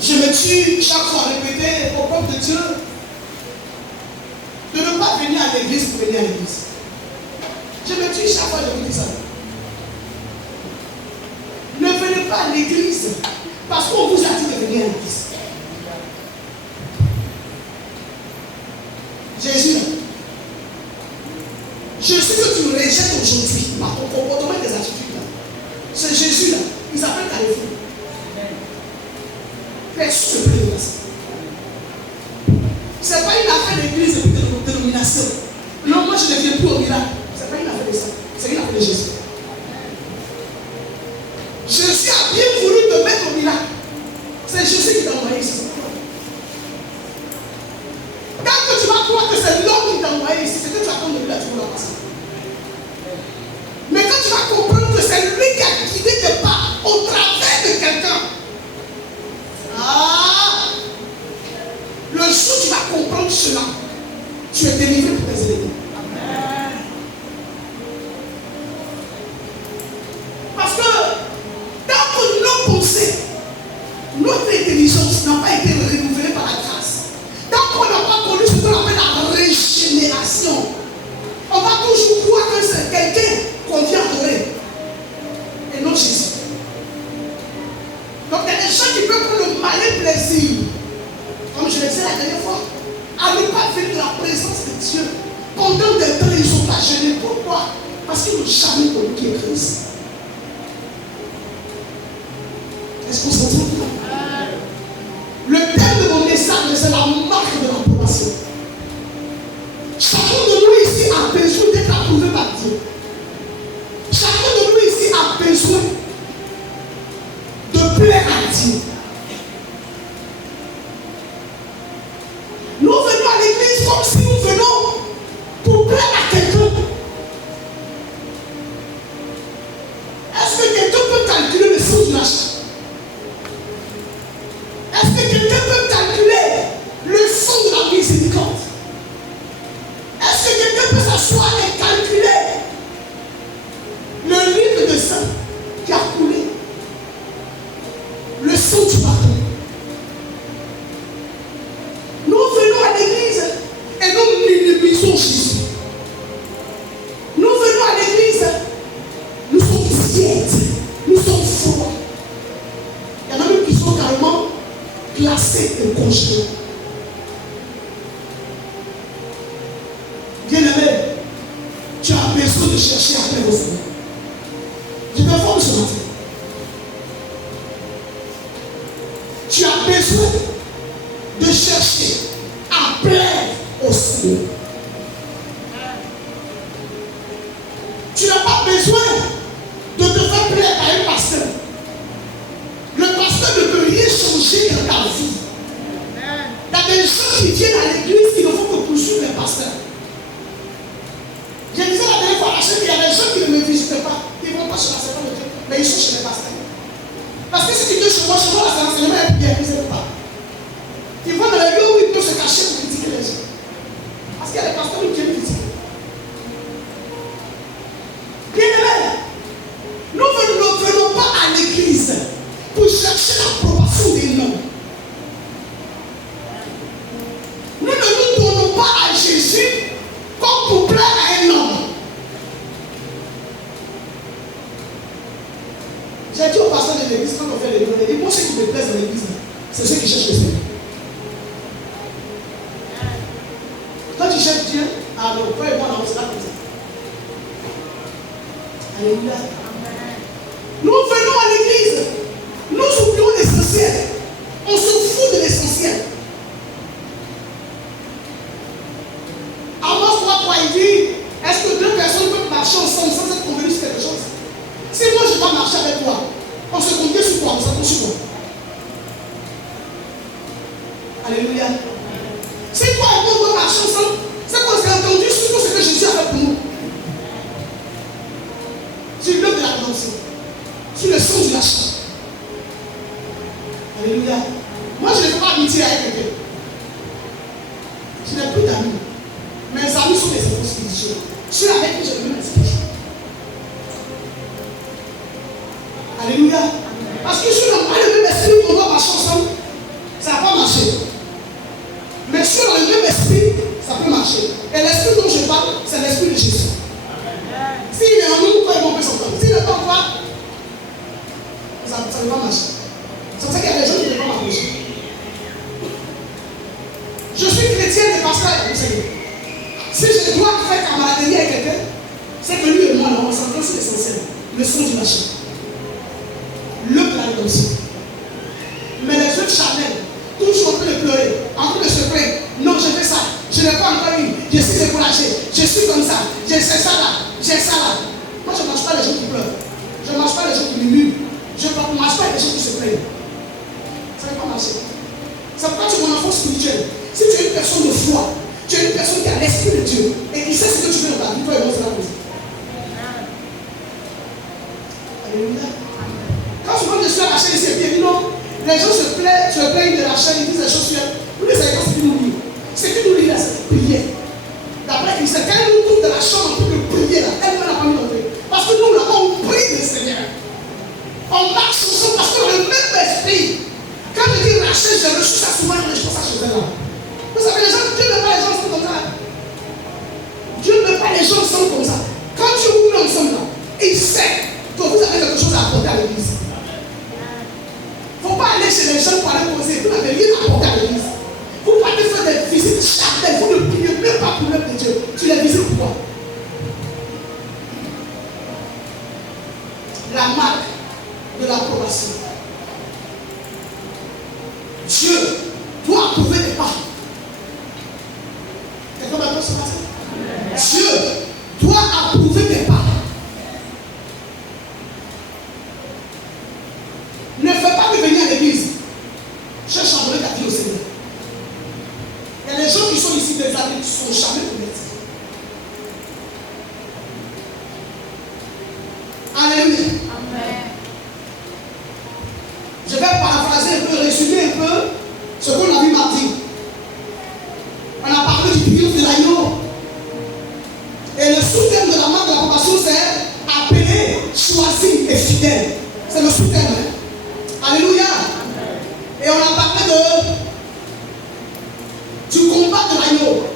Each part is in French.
Je me tue chaque fois à répéter au peuple de Dieu de ne pas venir à l'église pour venir à l'église. Je me tue chaque fois, je vous dis ça. Ne venez pas à l'église parce qu'on vous a dit de venir à l'église. Jésus, je sais que tu me rejettes aujourd'hui par ton comportement et tes attitudes là. C'est Jésus là, il s'appelle Carrefour. Personne ne peut le passer. Ce n'est pas une affaire d'église et de dénomination. Non, moi je ne viens plus au miracle. Ce n'est pas une affaire de ça. C'est une affaire de Jésus. Jésus a bien voulu te mettre au miracle. C'est Jésus qui t'a envoyé ici. Quand tu vas croire que c'est l'homme qui t'a envoyé ici, c'est que tu attends de lui là, tu vas la passer. Mais quand tu vas comprendre que c'est lui qui a guidé tes pas au travers de quelqu'un, le jour où tu vas comprendre cela, tu es délivré pour tes ennemis. Parce que tant que nos pensées, notre intelligence n'a pas été renouvelée par la grâce, tant qu'on n'a pas connu ce qu'on appelle la régénération, on va toujours croire que c'est quelqu'un qu'on vient adorer et non Jésus. Donc il y a des gens qui peuvent prendre le malin plaisir, comme je le disais la dernière fois, à ne pas venir de la présence de Dieu. Pendant des temps, ils ne sont pas gênés. Pourquoi? Parce qu'ils n'ont jamais connu qui est Christ. Est-ce qu'on s'entend? Le thème de mon message, c'est la marque de l'approbation. Chacun de nous ici a besoin d'être approuvé par Dieu. Chacun de nous ici a besoin de plaire à Dieu. Nous venons à l'église comme si nous venons pour plaire à quelqu'un. Est-ce que quelqu'un peut calculer le sens du rachat? Est-ce que quelqu'un peut calculer le sens de la miséricorde? Est-ce que quelqu'un peut s'asseoir et calculer le livre de sang qui a coulé? Le sang du pardon. Nous venons à l'église et nous minimisons Jésus. Nous venons à l'église, nous sommes tièdes, nous sommes froids. Il y en a même qui sont carrément glacés et congelés. Bien-aimé, tu as besoin de chercher à plaire au Seigneur. Je te forme ce matin. Tu as besoin de chercher à plaire au Seigneur. Tu n'as pas besoin de te faire plaire à un pasteur. Le pasteur ne peut rien changer dans ta vie. Il y a des gens qui viennent à l'église qui ne font que poursuivre les pasteurs. Je disais la dernière fois à Hachem qu'il y a des gens qui ne me visitent pas. Ils ne vont pas chez la servante de Dieu, mais ils sont chez les pasteurs. Parce que si tu viens chez moi, c'est l'enseignement et puis ils ne pas. Ils vont dans les lieux où ils peuvent se cacher pour critiquer les gens. Parce qu'il y a des pasteurs qui viennent critiquer. Bien-aimés, nous ne venons pas à l'église pour chercher l'approbation des noms. Nous ne nous tournons pas à Jésus comme pour plaire à un homme. J'ai dit au pasteur de l'église, quand on fait les noms, il dit, moi, ce qui me plaise dans l'église, c'est ceux qui cherchent le Seigneur. Quand tu cherches Dieu, alors, toi et moi, on sera comme ça. Alléluia. Nous venons à l'église, nous oublions l'essentiel. On se fout de l'essentiel. Amos 3, il dit, est-ce que deux personnes peuvent marcher ensemble sans être convenues sur quelque chose? Si moi je dois marcher avec toi, on se compte sur quoi? On s'attend sur quoi? Alléluia. Si toi et moi on doit marcher ensemble, c'est qu'on s'est entendu sur tout ce que Jésus a fait pour nous. Sur l'œuvre de la rédemption, sur le sang du rachat. Alléluia. Moi je ne fais pas amitié avec quelqu'un. Je n'ai plus d'amis. Mes amis sont des enfants spirituels. Ceux avec qui je veux m'inspirer. Alléluia. Parce que sur le même esprit, on doit marcher ensemble. le son du machin. Le plan de rédemption. Mais les autres charnels, toujours en train de pleurer, en train de se plaindre. Non, je fais ça, je n'ai pas encore eu, je suis découragé, je suis comme ça, j'ai ça là, j'ai ça là. Moi, je ne mange pas les gens qui pleurent. Je ne mange pas les gens qui murmurent. Je ne mange pas les gens qui se plaignent. Ça ne va pas marcher. C'est pourquoi tu es mon enfant spirituel. Si tu es une personne de foi, tu es une personne qui a l'esprit de Dieu et qui sait ce que tu veux dans ta vie, toi et moi, c'est la musique. Alléluia. Quand souvent je suis à la chaîne ici, et puis non, les gens se plaignent de la chaîne, ils disent des choses sur elle. Vous ne savez pas ce qu'ils nous disent. Ce qu'ils nous disent là, c'est prier. D'après Christ, quand elle nous trouve de la chambre en train de prier là, elle ne l'a pas mis d'entrer. Parce que nous, là-bas, on prie le Seigneur. On marche ensemble parce qu'on a le même esprit. Quand je dis Rachel, j'ai reçu ça souvent, je pense à ce là. Vous savez, les gens, Dieu ne veut pas les gens qui sont comme ça. Dieu ne veut pas les gens qui sont comme ça. Quand Dieu vous met ensemble là, il sait que vous avez quelque chose à apporter à l'église. Il ne faut pas aller chez les gens pour aller poser. Vous n'avez rien à apporter à l'église. Vous partez faire des visites charnelles. Vous ne priez même pas pour l'œuvre de Dieu. Tu les visites pour quoi? La marque de l'approbation. Dieu doit approuver les pas. Quelqu'un m'entend ce matin? Dieu doit approuver tes pas. Ne fais pas de venir à l'église. Cherche à donner ta vie au Seigneur. Il y a des gens qui sont ici des années qui ne sont jamais convertis. Alléluia. Amen. Je vais paraphraser un peu, résumer un peu ce qu'on a vu mardi. On a parlé du triomphe de l'agneau. Et le sous-thème de la marque de l'approbation, c'est appelé, choisi et fidèle. C'est le sous-thème. Hein? Alléluia. Et on a parlé du combat de l'agneau.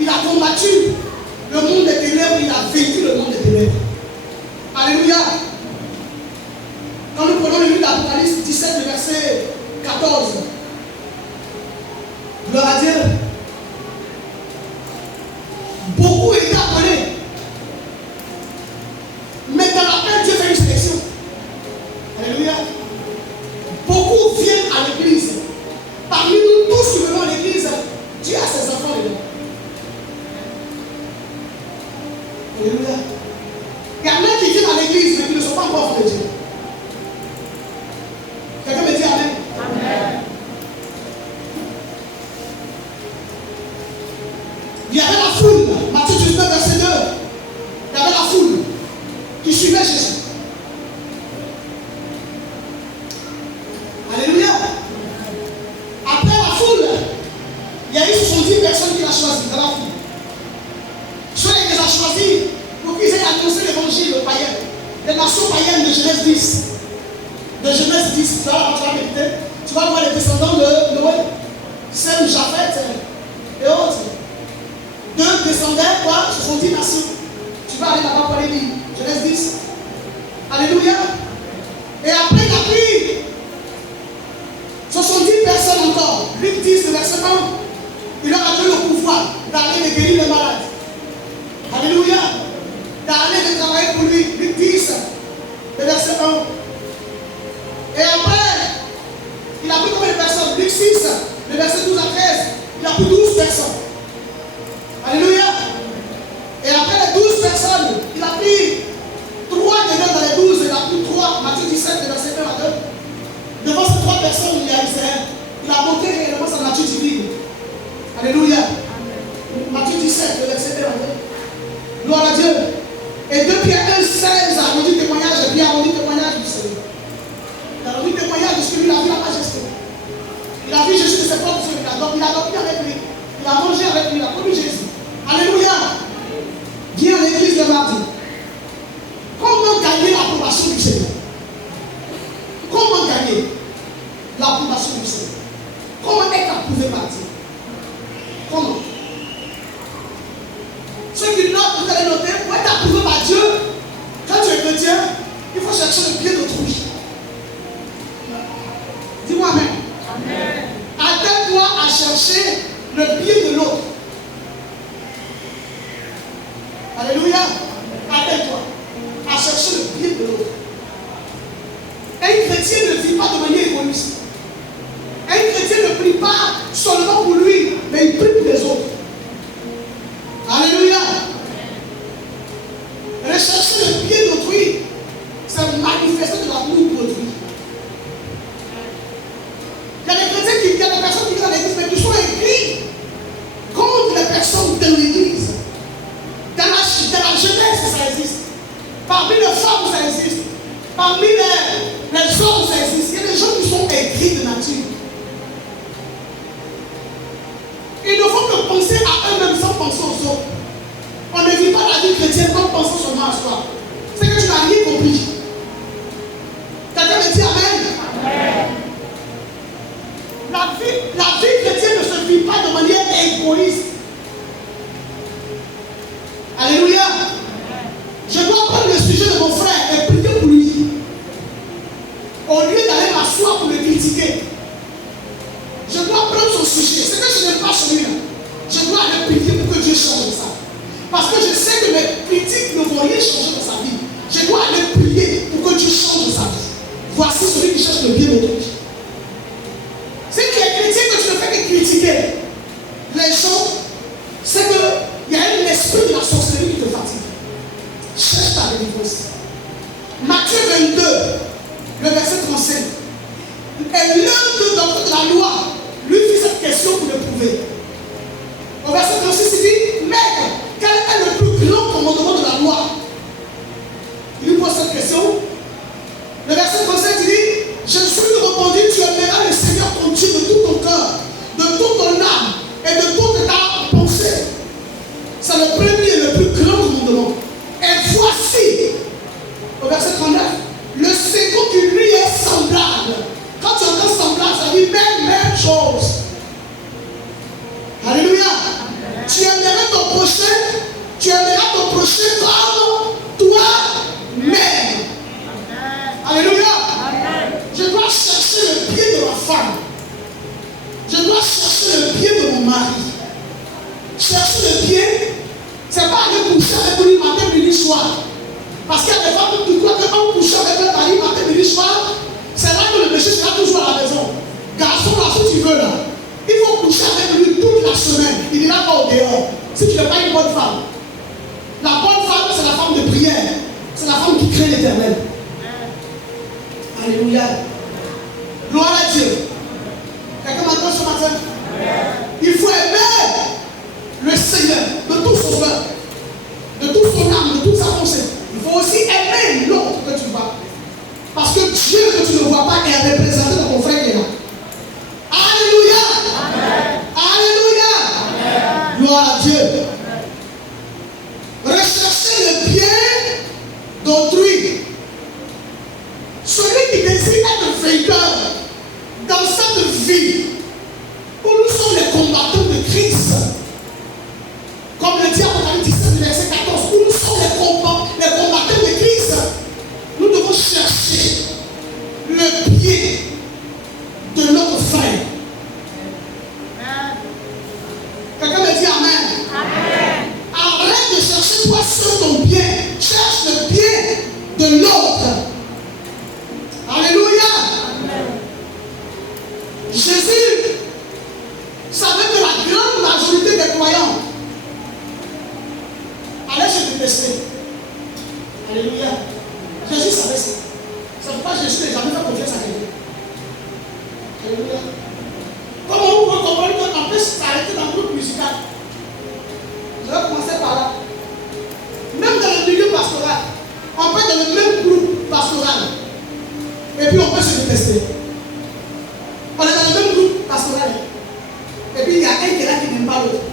Il a combattu le monde des ténèbres, il a vaincu le monde des ténèbres. Alléluia. Quand nous prenons le livre d'Apocalypse 17, le verset 14, gloire à Dieu. Beaucoup étaient appelés. Mais dans l'appel, Dieu fait une sélection. Alléluia. Beaucoup viennent à l'église. Parmi nous tous qui venons à l'église, Dieu a ses enfants dedans. Alléluia. Il y en a qui viennent à l'église, mais qui ne sont pas encore enfants de Dieu. Quelqu'un me dit Amen. Amen. Il y avait la foule, Matthieu 19, verset 2. Il y avait la foule qui suivait Jésus. Alléluia. Après la foule, il y a eu 70 personnes qu'il a choisies dans la foule. Ceux qui les a choisis pour qu'ils aient annoncé l'évangile aux païens, les nations païennes de Genèse 10. De Genèse 10, tu vas méditer, tu vas voir les descendants de Noé, Sem, Japheth et autres. Deux descendaient, quoi, 70 nations. Tu vas aller là-bas pour aller lire. Genèse 10. Alléluia. Et après, il a pris 70 personnes encore. Luc 10, le verset 1. Il leur a donné le pouvoir d'aller de guérir les malades. Alléluia. D'aller de travailler pour lui. Luc 10, le verset 1. Et après, il a pris combien de personnes? Luc 6, le verset 12 à 13. Il a pris 12 personnes. Alléluia. Et après les 12 personnes, il a pris 3 dedans dans les 12. Il a pris 3. Matthieu 17, le verset 1 à 2. Devant ces 3 personnes, il y a Israël. Il a montré réellement sa nature divine. Alléluia. Matthieu 17, le verset 1 à 2. Gloire à Dieu. Et 2 Pierre 1, 16 a rendu témoignage. Et bien a rendu témoignage du Seigneur. Il a rendu témoignage de ce que lui a vu la majesté. Il a vu Jésus de ses propres yeux. Il a dormi avec lui. Il a mangé avec lui. Il a connu Jésus. Alléluia. Viens à l'église de mardi. Comment gagner l'approbation du Seigneur? Comment gagner l'approbation du Seigneur? Comment être approuvé par Dieu? Comment? Ceux qui notent, vous allez noter, pour être approuvé par Dieu, quand tu es chrétien, il faut chercher le bien d'autrui. Dis-moi Amen. Amen. Attends-toi à chercher le bien de l'autre. Alléluia. Attends-toi. s'asseoir pour le critiquer. Je dois prendre son sujet. Ce que je n'aime pas celui-là, je dois aller prier pour que Dieu change ça. Parce que je sais que mes critiques ne vont rien changer dans sa vie. Je dois aller prier pour que Dieu change sa vie. Voici celui qui cherche le bien d'autrui. Si tu es critique, que tu ne fais que critiquer les gens, c'est qu'il y a un esprit de la sorcellerie qui te fatigue. Cherche ta délivrance. Matthieu 22, le verset 35. Et l'un de docteurs de la loi lui fit cette question pour le prouver. Au verset 36, il dit, Maître, quel est le plus grand commandement de la loi? Il lui pose cette question. Le verset 37 dit, je suis répondu, tu aimeras le Seigneur ton Dieu de tout ton cœur, de toute ton âme et de toute ta pensée. C'est le premier et le plus grand commandement. Et voici, au verset 39, le second qui lui est semblable. Quand tu entends semblable, ça dit même chose. Alléluia. Tu aimeras ton prochain comme toi-même. Alléluia. Je dois chercher le pied de ma femme. Je dois chercher le pied de mon mari. Chercher le pied, c'est pas aller coucher avec lui matin, midi, soir. Parce qu'il y a des femmes qui croient qu'en couchant avec leur mari matin, midi, soir, c'est là que le péché sera toujours à la maison. Garçon, là, si tu veux, là, il faut coucher avec lui toute la semaine. Il ira pas au dehors. Si tu n'es pas une bonne femme. La bonne femme, c'est la femme de prière. C'est la femme qui craint l'Éternel. Alléluia. Gloire à Dieu. Quelqu'un m'entend ce matin? Il faut aimer le Seigneur de tout son cœur, de toute son âme, de toute sa pensée. Il faut aussi aimer l'autre que tu vois. Parce que Dieu que tu ne vois pas est représenté dans ton frère qui est là. Alléluia. Alléluia. Gloire à Dieu. Rechercher le bien d'autrui. Celui qui désire être vainqueur dans cette vie où nous sommes les combattants de Christ, comme le dit Apocalypse 17, verset 14, où nous sommes les combattants de Christ, nous devons chercher le pied de notre frère. Quelqu'un me dit Amen. Amen. Arrête de chercher toi seul ton bien. Cherche le bien de l'autre. Alléluia. Amen. Jésus savait que la grande majorité des croyants allaient se détester. Alléluia. Jésus savait ça. C'est pourquoi Jésus n'a jamais fait confiance à quelqu'un. Alléluia. Comment vous pouvez comprendre qu'on peut s'arrêter dans le groupe musical? Je vais commencer par là. Même dans le milieu pastoral, on peut être dans le même groupe pastoral. Et puis on peut se détester. On est dans le même groupe pastoral. Et puis il y a un qui est là qui n'aime pas l'autre.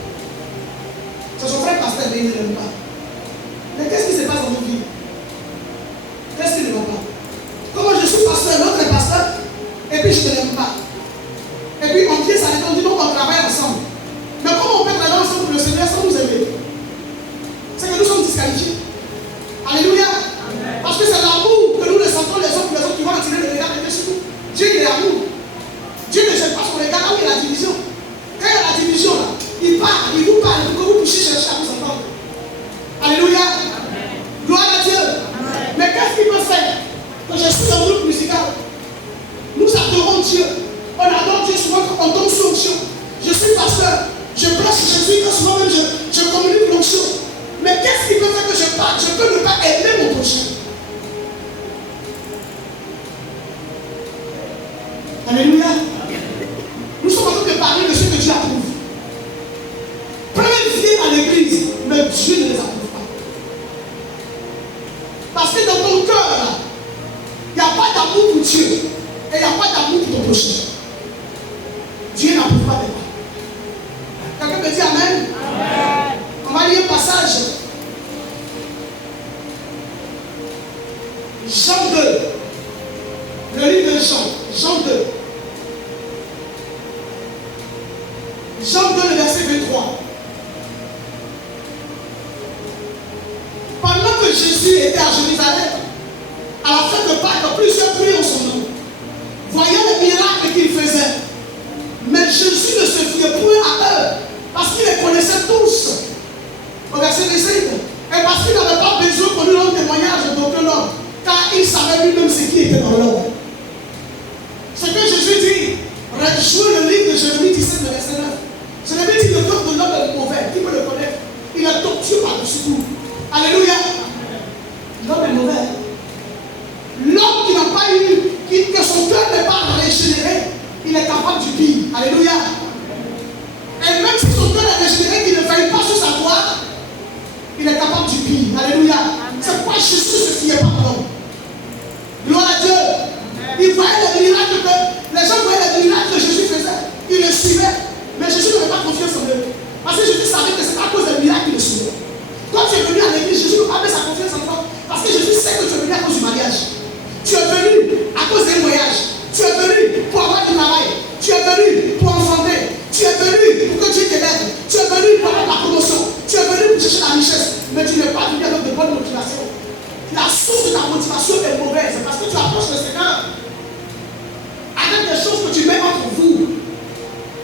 C'est son frère pasteur, mais il ne l'aime pas. Mais qu'est-ce qui se passe dans nos vies? Qu'est-ce qui ne va pas? Comment je suis pasteur, l'autre est pasteur, et puis je ne l'aime pas. Et puis on dit ça, on dit non, on travaille ensemble. Mais comment on peut travailler ensemble pour le Seigneur sans nous aimer? C'est que nous sommes disqualifiés. Alléluia. Amen. Parce que c'est l'amour que nous ressentons les autres qui vont attirer le regard de Dieu sur nous. Dieu il est amour. Dieu ne jette pas son regard là où il y a la division. Quand il y a la division là, il parle, il vous parle pour que vous puissiez chercher à vous entendre. Alléluia. Amen. Gloire à Dieu. Amen. Mais qu'est-ce qu'il peut faire? Quand je suis dans un groupe musical, nous adorons Dieu. On adore Dieu souvent quand on tombe sous l'onction. Je suis pasteur, je prêche Jésus, quand souvent même je communique l'onction. Mais qu'est-ce qui peut faire que je parle? Je peux ne pas aimer mon prochain. Alléluia. Nous sommes en train de parler de ce que Dieu approuve. Plein viennent à l'église, mais Dieu ne les approuve pas. Parce que dans ton cœur, il n'y a pas d'amour pour Dieu et il n'y a pas d'amour pour ton prochain. Dieu n'approuve pas tes pas. Quelqu'un me dit Amen. Amen. On va lire un passage. Jean 2. Le livre de Jean 2. Jean 2, le verset 23. Pendant que Jésus était à Jérusalem, à la fête de Pâques, plusieurs prient en son nom. Voyant Alléluia. Et même si son cœur est régénéré, qu'il ne veille pas sur sa gloire, il est capable du pire. Alléluia. C'est pourquoi Jésus se fiait pas à l'homme. Gloire à Dieu. Il voyait les miracles les gens voyaient les miracles que Jésus faisait. Ils le suivaient. Mais Jésus n'avait pas confiance en eux. Parce que Jésus savait que c'est à cause des miracles qu'il le suivait. Quand tu es venu à l'église, Jésus n'a pas mis sa confiance en toi. Parce que Jésus sait que tu es venu à cause du mariage. Tu es venu à cause d'un voyage. Tu es venu pour avoir du travail. Tu es venu pour enfanter. Tu es venu pour que Dieu t'élève. Tu es venu pour avoir la promotion. Tu es venu pour chercher la richesse. Mais tu n'es pas venu avec de bonnes motivations. La source de ta motivation est mauvaise. C'est parce que tu approches le Seigneur avec des choses que tu mets entre vous.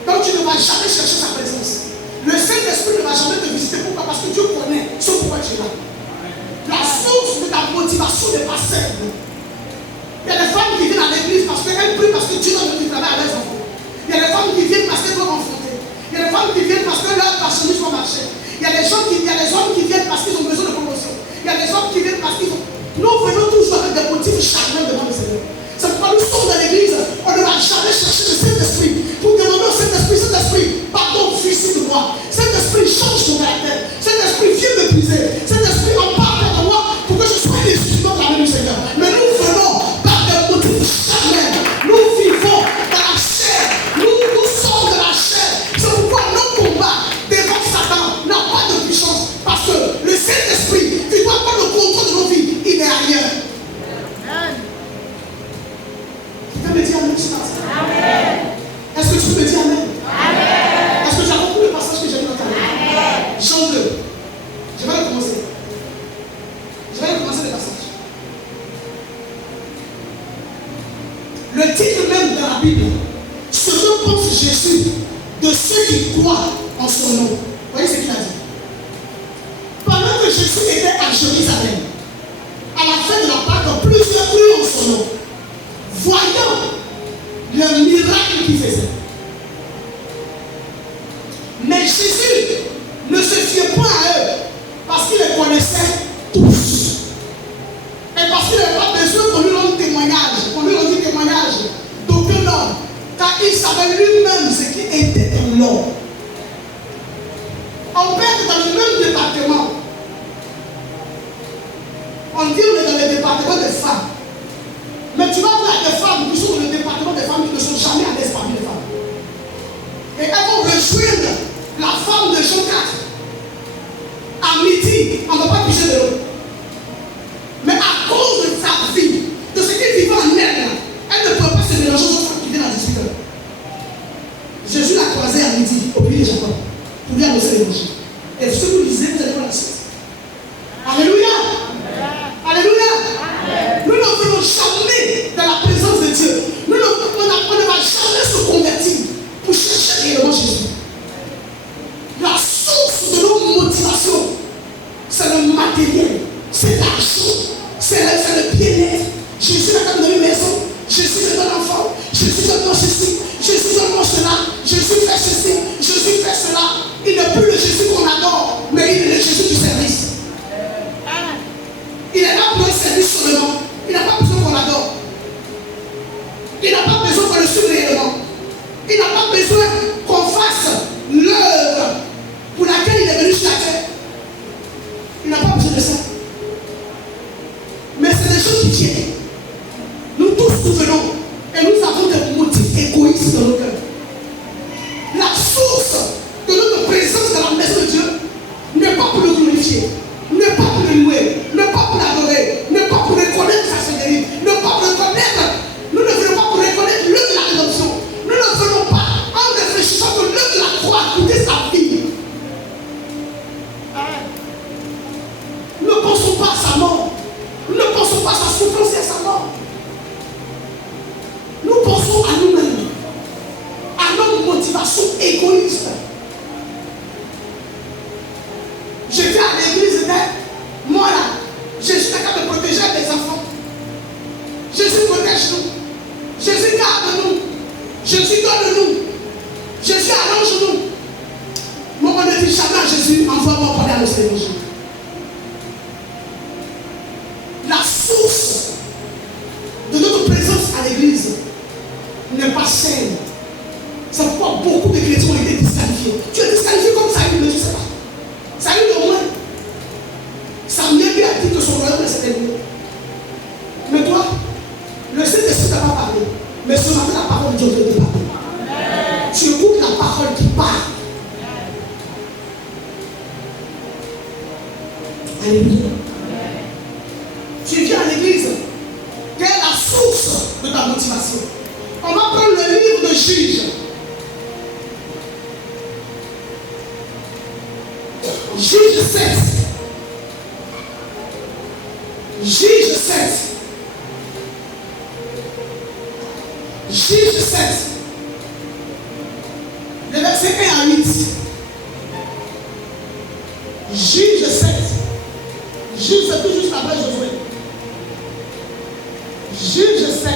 Donc tu ne vas jamais chercher sa présence. Le Saint-Esprit ne va jamais te visiter. Pourquoi? Parce que Dieu connaît ce pourquoi tu es là. La source de ta motivation n'est pas celle. Il y a des femmes qui viennent à l'église parce qu'elles prient parce que Dieu donne du travail à leurs enfants. Il y a des femmes qui viennent parce qu'elles doivent enfanter. Il y a des femmes qui viennent parce que leur marchandise va marcher. Il y a des hommes qui viennent parce qu'ils ont besoin de promotion. Il y a des hommes qui viennent parce qu'ils ont... Nous venons toujours avec des motifs charmants devant le Seigneur. C'est pourquoi nous sommes dans l'église. On ne va jamais chercher le Saint-Esprit pour demander au Saint-Esprit, Saint-Esprit, pardon, fuis de moi. Saint-Esprit, change mon caractère. Saint-Esprit, viens me briser. Saint-Esprit, empare de moi pour que je sois un instrument de la main du Seigneur. Mais nous venons par des motifs charmants. Nous vivons dans la chair. Nous sommes de la chair. C'est pourquoi nos combats devant Satan n'ont pas de puissance. Parce que le Saint-Esprit, qui doit prendre le contrôle de nos vies, il est ailleurs. Tu peux me dire amen ce matin? Amen. Est-ce que tu peux me dire amen? Amen. Est-ce que tu as compris le passage que j'ai lu dans ta vie? Jean 2. Je vais le commencer. Le passage. Le titre même de la Bible, ce que pense Jésus de ceux qui croient en son nom. Vous voyez ce qu'il a dit? Pendant que Jésus était à Jérusalem, à la fin de la Pâque, plusieurs crurent en son nom, voyant le miracle qu'il faisait. Mais Jésus ne se fiait point à eux parce qu'il les connaissait tous. Et parce qu'il n'avait pas besoin qu'on lui rende témoignage d'aucun homme, car il savait lui-même ce qui était un homme. On peut être dans le même département. On dit on est dans le département des femmes. Mais tu vas voir des femmes qui sont dans le département des femmes qui ne sont jamais à l'aise parmi les femmes. Et elles vont rejoindre la femme de Jean 4. À midi, on ne va pas toucher de l'eau. Mais à cause de sa vie, de ce qu'il vivait en elle, elle ne peut pas se mélanger aux femmes qui viennent à 18h. Jésus l'a croisée à midi, au pays de Jacob, pour lui annoncer l'évangile. Et ce que vous lisez, vous allez voir la suite. Alléluia! Alléluia! Nous ne venons jamais dans la présence de Dieu. On ne va jamais se convertir pour chercher réellement Jésus. La source de nos motivations, c'est le matériel, c'est l'argent, c'est le bien-être. Jésus n'a pas donné une maison, Jésus me donne un enfant, Jésus donne-moi ceci, Jésus donne-moi cela, Jésus fait ceci, Jésus fait cela. Il n'est plus le Jésus qu'on adore, mais il est le Jésus du service. Il est là pour un service seulement. Il n'a pas besoin qu'on l'adore. Il n'a pas besoin qu'on le suive réellement. Il n'a pas besoin qu'on fasse l'œuvre pour laquelle il est venu sur la terre. Il n'a pas besoin de ça. Mais c'est des choses qui tiennent. Nous tous nous venons et nous avons des motifs égoïstes dans nos cœurs. La source de notre présence dans la maison de Dieu n'est pas pour le glorifier, n'est pas pour le louer, n'est pas pour l'adorer, n'est pas pour reconnaître sa seigneurie, n'est pas pour reconnaître. Nous ne venons pas pour reconnaître l'œuvre de la rédemption. Nous ne venons pas en réfléchissant que l'œuvre de la croix a coûté sa vie. Nous ne pensons pas à sa mort. Nous ne pensons pas à sa souffrance et à sa mort. Nous pensons à nous-mêmes, à nos motivations égoïstes. Je viens à l'église, moi là, je suis capable de protéger les enfants. Jésus protège nous. Jésus garde nous. Jésus donne nous. Jésus arrange nous. Moi, on ne dit jamais à Jésus, envoie-moi parler à notre évangile. La source de notre présence à l'église n'est pas saine. C'est pourquoi disqualifié. Tu es disqualifié comme Saül, mais je ne sais pas. Saül au moins. Samuel lui a dit que son royaume est terminé. Mais toi, le Saint-Esprit t'a pas parlé. Mais ce matin, la parole de Dieu te parle. Tu écoutes la parole qui parle. Alléluia. Tu viens à l'église. Quelle est la source de ta motivation? On va prendre le livre de Juge. Juge 7. Juge 7. Juge 7. Le verset 1 à 8. Juge 7. Juge, c'est tout juste après Josué. Juge 7.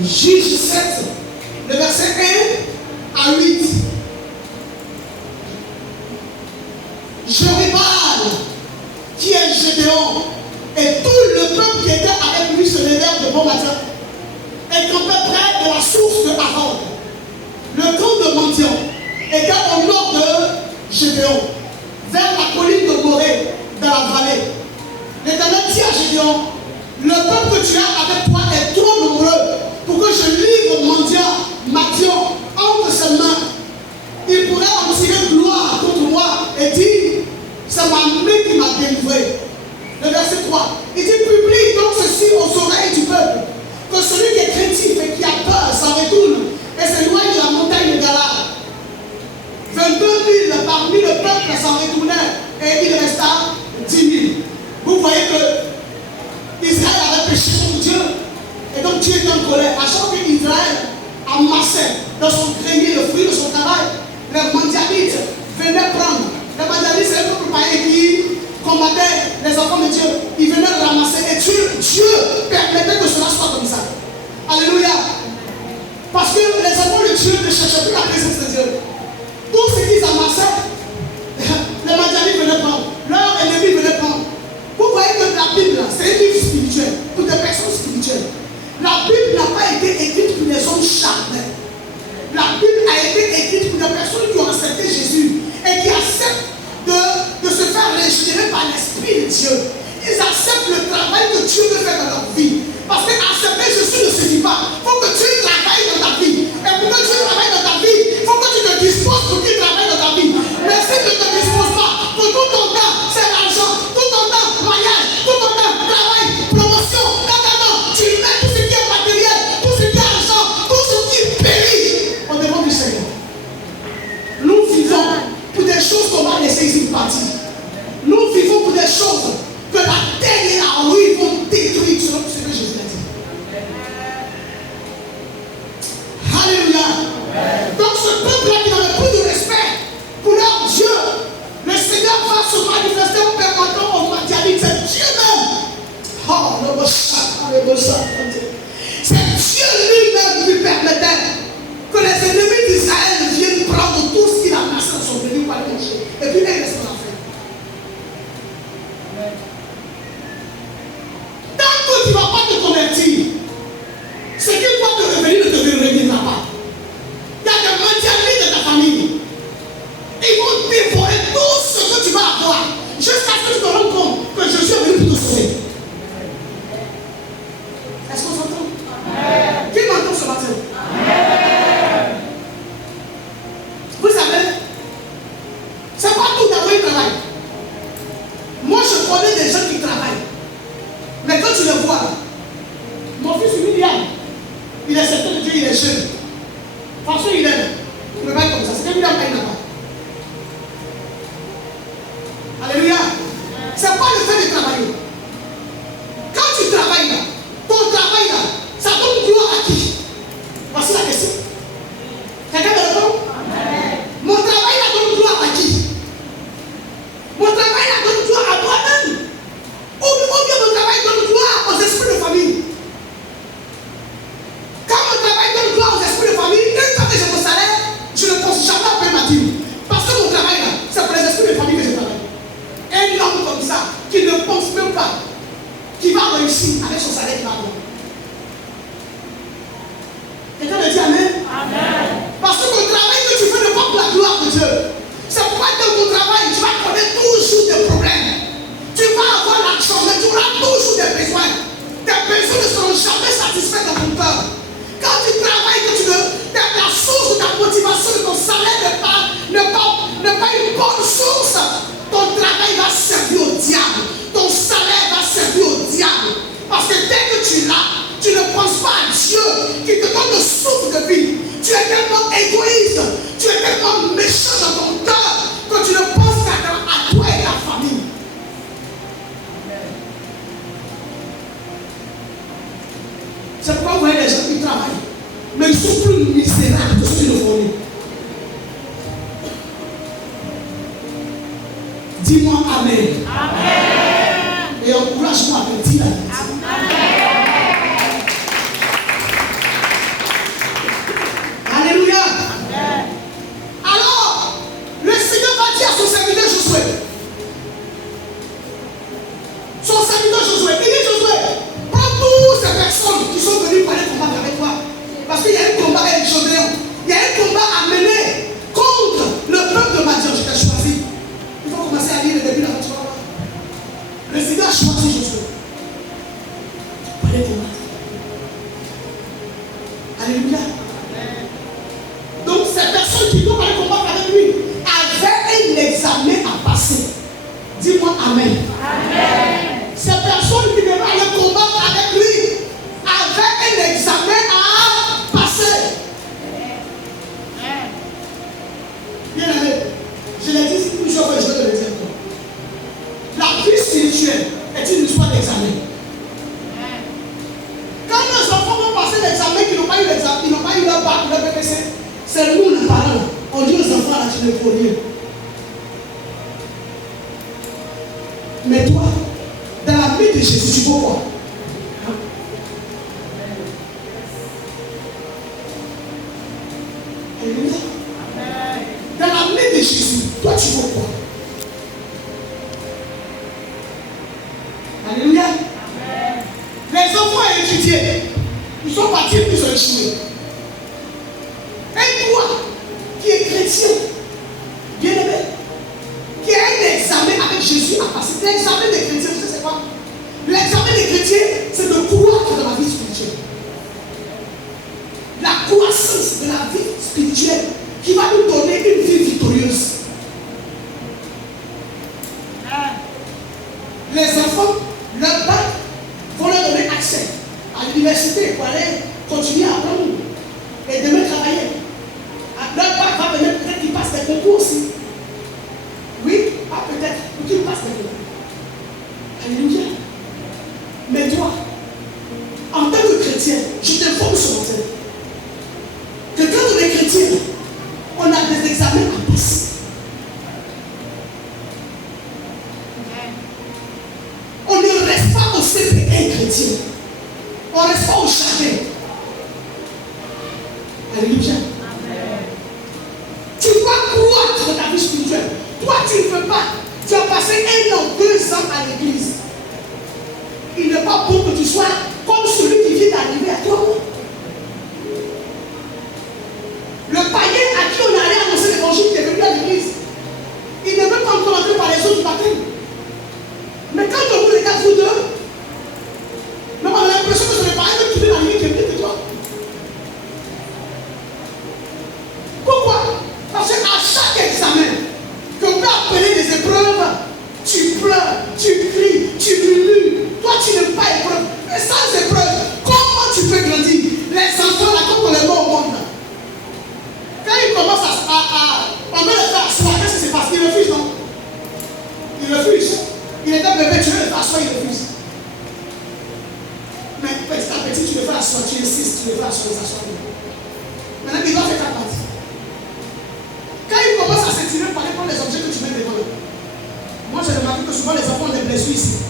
Juge 7, le verset 1 à 8. Joribal, qui est Gédéon, et tout le peuple qui était avec lui se levèrent de bon matin et campaient près de la source de Aaron. Le camp de Mendiant était au nord de Gédéon, vers la colline de Morée, dans la vallée. L'Éternel dit à Gédéon, le peuple que tu as avec toi est trop nombreux pour que je livre Madian entre ses mains. Il pourrait en tirer gloire contre moi et dire, c'est ma main qui m'a délivré. Le verset 3, il dit, publie donc ceci aux oreilles du peuple, que celui qui est craintif et qui a peur s'en retourne et s'éloigne de la montagne de Galade. 22 000 parmi le peuple s'en retournèrent et il resta 10 000. Vous voyez que Israël avait péché contre Dieu. Et donc Dieu est en colère. À chaque fois qu'Israël amassait dans son grenier le fruit de son travail, les Madianites venaient prendre. Les Madianites, c'est un peuple païen qui combattait les enfants de Dieu. Ils venaient le ramasser. Et Dieu permettait que cela soit comme ça. Alléluia. Parce que les enfants de Dieu ne cherchaient plus la présence de Dieu. Tout ce qu'ils amassaient, les Madianites venaient prendre. Leurs ennemis venaient prendre. Vous voyez que la Bible, c'est un livre spirituel pour des personnes spirituelles. La Bible n'a pas été écrite pour les hommes charnels. La Bible a été écrite pour des personnes qui ont accepté Jésus et qui acceptent de se faire régénérer par l'Esprit de Dieu. Ils acceptent le travail que Dieu veut faire dans leur vie. Parce qu'accepter Jésus ne suffit pas. Il faut que Dieu travaille dans ta vie. Et pour que Dieu travaille dans ta vie, il faut que tu te disposes pour qu'il travaille dans ta vie. Mais si tu ne te disposes pas, pour tout ton temps, c'est l'argent. Tout ton temps, voyage. Tout ton temps, travail, promotion. Tu mets tout ce qui est matériel, tout ce qui est argent, tout ce qui périt au devant du Seigneur. Nous vivons pour des choses qu'on va laisser ici partir. Nous vivons pour des choses que la terre et la rue vont détruire selon ce que Jésus a dit. Alléluia. Donc ce peuple-là qui n'avait plus de respect pour leur Dieu, le Seigneur va se manifester en permettant aux Madianites. C'est Dieu même. Oh, le c'est Dieu lui-même qui permettait que les ennemis d'Israël viennent prendre tout ce qu'il a amassé dans son grenier pour aller manger. Et puis, il reste en affaire. Tant que tu ne vas pas te convertir, ce qui doit te revenir ne te reviendra pas. Il y a des Madianites de ta famille. Ils vont dévorer tout ce que tu vas avoir jusqu'à ce que tu te rendes compte que Jésus est venu pour te sauver. Est-ce qu'on s'entend? Qui m'entend ce matin? Vous savez, c'est pas tout d'avoir un travail. Moi, je connais des gens qui travaillent. Mais quand tu le vois, mon fils William, il est certain de Dieu, il est jeune. Parce qu'il est, il ne peut pas être comme ça. C'est que William paye là-bas. Alléluia. C'est pas le fait de travailler. Quand tu travailles là, ton travail là, ça donne gloire à qui? Voici la question. Quelqu'un me répond? Mon travail là donne gloire à qui? Mon travail là donne gloire à toi-même. Ou bien mon travail donne gloire aux esprits de famille. Quand mon travail donne gloire aux esprits de famille, une fois que j'ai mon salaire, je ne pense jamais à payer ma dîme. Parce que mon travail là, c'est pour les esprits de famille que je travaille. Un homme comme ça, qui ne pense même pas qui va réussir avec son salaire qui va avoir. Quelqu'un me dit Amen? Amen. Parce que le travail que tu fais ne va pas pour la gloire de Dieu. C'est pourquoi dans ton travail, tu vas connaître toujours des problèmes. Tu vas avoir l'argent, mais tu auras toujours des besoins. Tes besoins ne seront jamais satisfaits dans ton cœur. Quand tu travailles, que tu veux, la source de ta motivation, de ton salaire n'est pas une bonne source. Ton travail va servir au diable. Ton salaire va servir au diable. Parce que dès que tu l'as, tu ne penses pas à Dieu qui te donne le souffle de vie. Tu es tellement égoïste, tu es tellement méchant dans ton cœur que tu ne penses qu'à toi et ta famille. C'est pourquoi vous voyez les gens qui travaillent, mais ils sont plus misérables que ceux qui le font. Dis-moi Amen. Amen. Et encourage-moi à te dire la vérité. Alléluia. Amen. Alors, le Seigneur va dire à son serviteur Josué. Son serviteur Josué, il dit Josué, prends toutes ces personnes qui sont venues pour aller combattre avec toi. Parce qu'il y a un combat avec Gédéon. Il y a un combat à mener contre le peuple de Madian. Je t'ai choisi. Il faut commencer à lire le début de la histoire. Le Seigneur a choisi Josué pour aller combattre. Alléluia. Donc ces personnes qui doivent aller combattre avec lui avaient un examen à passer. Dis-moi Amen. Amen. Ces personnes qui devaient aller combattre avec lui avaient un examen à passer. Bien aimé, je l'ai dit plusieurs fois et je vais te le dire encore. La vie spirituelle est une histoire d'examen. Quand les enfants vont passer l'examen, qu'ils n'ont pas eu l'examen, ils n'ont pas eu leur bac, leur BPC, c'est nous les parents. On dit aux enfants là, tu ne peux rien. Mais toi, dans la vie de Jésus, tu peux quoi? Alléluia. Dans la vie de Jésus, toi tu peux quoi? Alléluia. Les enfants ont étudié. Ils sont partis, ils ont échoué. Et toi, qui es chrétien, bien aimé, qui a un examen avec Jésus à passer. L'examen des chrétiens, tu sais c'est quoi? L'examen des chrétiens, c'est de croître dans la vie spirituelle. La croissance de la vie spirituelle qui va nous donner une vie victorieuse. Les enfants, leur bac, vont leur donner accès à l'université pour aller continuer à apprendre et demain travailler. Leur bac va venir, peut-être qu'ils passent des concours aussi. Oui, pas peut-être, ou qu'ils passent des concours. Alléluia. Mais toi, en tant que chrétien, je t'informe ce matin que quand on est chrétien, on a des examens à passer. On ne reste pas au CPN chrétien. On ne reste pas au chacun. Alléluia. Tu dois croître dans ta vie spirituelle. Toi, tu ne veux pas. Tu as passé 1 an, 2 ans à l'église. Il n'est pas bon que tu sois comme celui qui vient d'arriver à toi. Le païen à qui on allait annoncer l'évangile qui est venu à l'église, il ne veut pas encore entrer par les autres du baptême. Mais quand on vous regarde vous deux, on a l'impression que c'est le païen qui vient d'arriver qui est venu de toi. Pourquoi? Parce qu'à chaque examen, qu'on peut appeler des épreuves, tu pleures, tu cries, tu murmures. Toi, tu n'aimes pas épreuve. Mais sans épreuve, comment tu peux grandir? Les enfants, là, quand on les met au monde, quand ils commencent on veut les faire asseoir, qu'est-ce qui se passe? Ils refusent, non? Ils refusent. Il est un bébé, tu veux le faire asseoir, il refuse. Mais petit à petit, tu le fais asseoir, tu insistes, tu le fais asseoir, il s'assoit. Maintenant, il doit faire ta partie. Quand ils commencent à s'étirer par rapport les objets que tu mets devant eux, moi j'ai remarqué que souvent les enfants ont des blessures ici.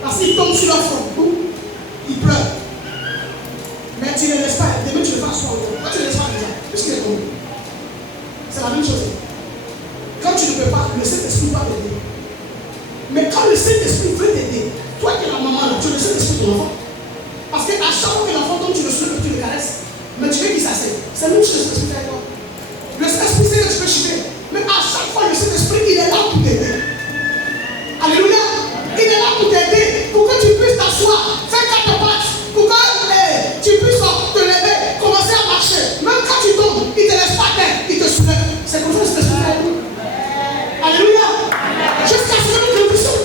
Parce qu'ils tombent sur leur front, ils pleurent. Mais tu ne laisses pas, demain tu le fais asseoir. Quand tu ne laisses pas déjà, puisqu'il est tombé. C'est la même chose. Quand tu ne peux pas, le Saint-Esprit va t'aider. Mais quand le Saint-Esprit veut t'aider, toi qui que la maman là, tu le sais l'esprit de ton enfant. Parce qu'à chaque fois que l'enfant tombe, tu le soulèves, tu le caresses. Mais tu veux qu'il s'asseye. C'est la même chose que le Saint-Esprit fait avec toi. Le Saint-Esprit, c'est que tu peux chuter. Mais à chaque fois, le Saint-Esprit, il est là pour t'aider. Alléluia. Il est là pour t'aider. Pour que tu puisses t'asseoir, faire 4 pattes. Pour que tu puisses te lever, commencer à marcher. Même quand tu tombes, il ne te laisse pas terre, il te soulève. C'est comme ça que le Saint-Esprit fait avec nous. Alléluia. Jusqu'à ce que nous grandissions.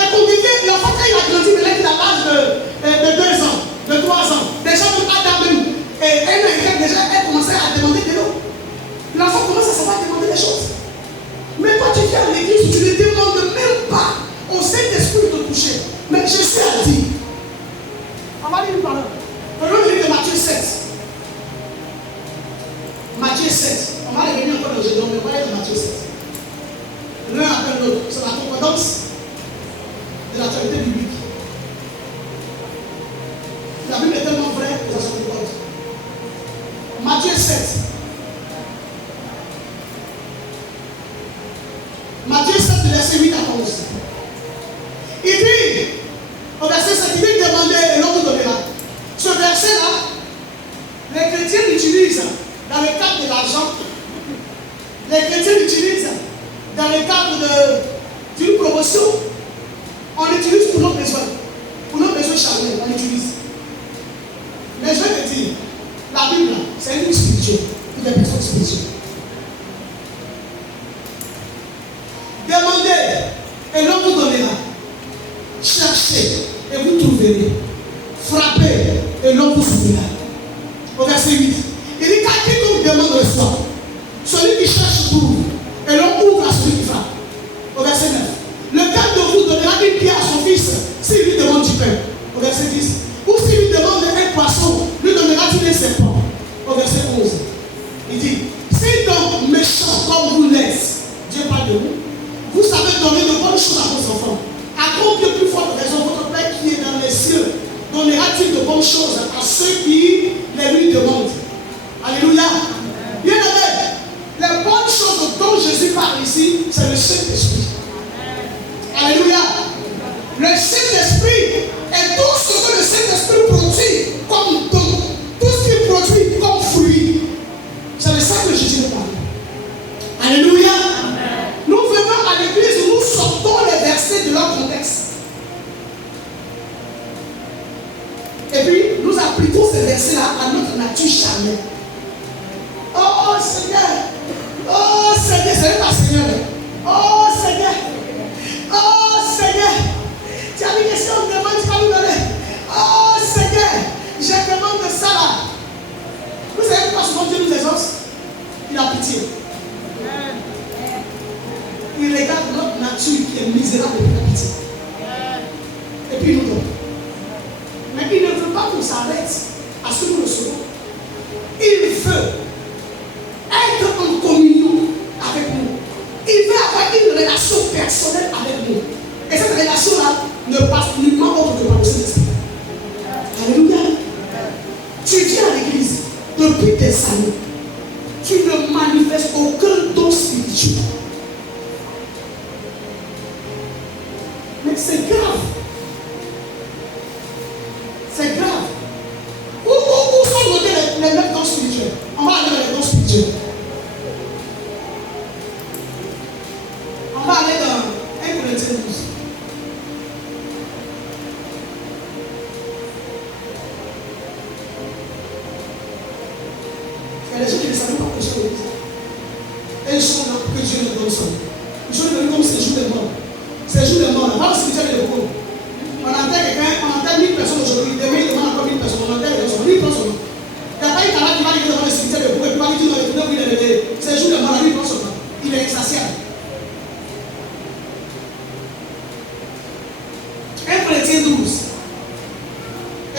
Et qu'on disait, l'enfant, quand il a grandi, mais là, il a l'âge de 2 ans, de 3 ans. Déjà, même Adam même. Et elle, déjà, elle commençait à demander de l'eau. L'enfant commence à savoir demander des choses. Mais quand tu viens à l'église, tu ne demandes même pas au Saint-Esprit de te toucher. Mais Jésus a dit. On va lire une parole. Prenons le livre de Matthieu 7. Matthieu 7. On va revenir encore dans Gédéon, mais on va lire Matthieu 7. L'un après l'autre. C'est la concordance de l'actualité biblique. La Bible est tellement vraie que ça se concorde. Matthieu 7. Matthieu 7, verset 8 à 11. Il dit, au verset 7, il dit demander et l'on vous donnera. Ce verset-là, les chrétiens l'utilisent dans le cadre de l'argent. Les chrétiens l'utilisent dans le cadre d'une promotion. On l'utilise pour nos besoins. Pour nos besoins charnels, on l'utilise. Mais je vais te dire, la Bible, c'est une spirituelle pour des personnes spirituelles. Demandez et l'on vous donnera. Cherchez et vous trouverez. Frappez et l'on vous ouvrira. Au verset 8. Il dit qu'à quiconque demande reçoit. Celui qui cherche trouve. Et l'on ouvre à celui qui frappe. Au verset 9. Le père de vous donnera une pierre à son fils s'il lui demande du pain. Au verset 10. Ou s'il lui demande un poisson, lui donnera-t-il un serpent. Au verset 11. Il dit, si donc méchant comme vous l'êtes, Dieu parle de vous, vous savez donner de bonnes choses à vos enfants. À combien plus forte raison votre Père qui est dans les cieux donnera-t-il de bonnes choses à ceux qui les lui demandent. Alléluia. Bien aimé, les bonnes choses dont Jésus parle ici, c'est le Saint-Esprit. Alléluia. Le Saint-Esprit est tout ce que le Saint-Esprit produit comme don, tout ce qu'il produit comme fruit. C'est de ça que Jésus nous parle. Alléluia. Nous venons à l'église, nous sortons les versets de leur contexte. Et puis, nous appliquons ces versets-là à notre nature charnelle. Oh Seigneur, c'est même pas Seigneur. Oh Seigneur, tu as dit que si on me demande, tu vas nous donner. Oh Seigneur, je demande de ça là. Vous savez pourquoi souvent Dieu nous exauce? Il a pitié. Il regarde notre nature qui est misérable et la pitié. Et puis il nous donne. Mais il ne veut pas qu'on s'arrête à ce que nous recevons. Il veut être en communion avec nous. Il veut avoir une relation personnelle avec nous. Et cette relation-là ne passe uniquement autre que par le Saint-Esprit. Alléluia. Tu viens à l'église depuis des années. Tu ne manifestes aucun don spirituel. Mais c'est grave. C'est grave. Où sont notés les mêmes dons spirituels? On va aller dans les dons spirituels. On va aller dans 1 Corinthiens 12. Il y a des gens qui ne savent pas que Dieu est là. Et ils sont là pour que Dieu leur donne son. Ils sont venus comme ces jours de mort. Ces jours de mort, là, pas le spirituel de repos. On enterre quelqu'un, on enterre 1000 personnes aujourd'hui. Demain, il demande encore 1000 personnes. On enterre les gens. Lui, il prend son nom. Il n'y a pas une camarade qui va aller devant le spirituel de repos et puis va lui dire dans les tournées où il est levé. Ces jours de mort, là, lui, il prend son nom. Il est insatiable. 1 Corinthiens 12.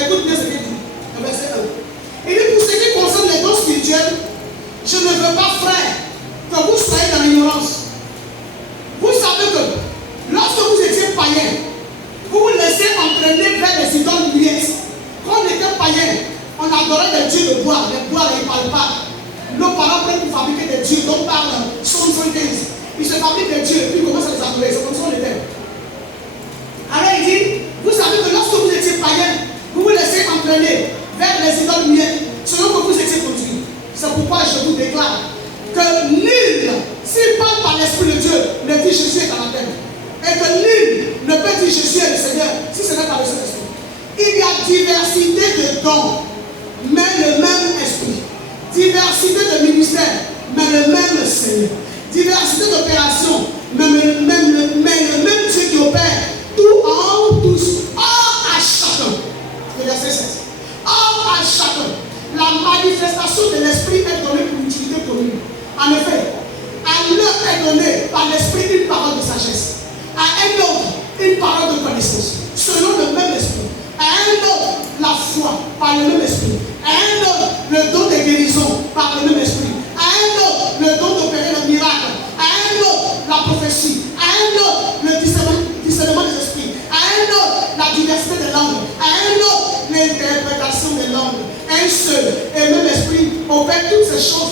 Écoute bien ce qu'il dit. Le verset 1. Il dit, pour ce qui concerne les dons spirituels, je ne veux pas, frère, que vous soyez dans l'ignorance. Vous savez que lorsque vous étiez païens, vous vous laissez entraîner vers les idoles muettes. Quand on était païens, on adorait des dieux de bois, les bois impalpables. Nos parents prennent pour fabriquer des dieux, dont parle Somme 15. Ils se fabriquent des dieux et puis ils commencent à les adorer. C'est comme ça on était. Alors il dit, ne peut dire je suis le Seigneur si ce n'est pas le Saint-Esprit. Il y a diversité de dons, mais le même esprit. Diversité de ministères, mais le même Seigneur. Diversité d'opérations, mais le même Dieu qui opère tout en tous. Or à chacun. Le verset 16. Or à chacun. La manifestation de l'esprit est donnée pour l'utilité commune. En effet, à l'un est donné par l'esprit une parole de sagesse, à un autre une parole de connaissance, selon le même esprit, à un autre la foi par le même esprit, à un autre le don de guérison par le même esprit, à un autre le don d'opérer le miracle, à un autre la prophétie, à un autre le discernement des esprits, à un autre la diversité des langues, à un autre l'interprétation des langues. Un seul et même esprit opère toutes ces choses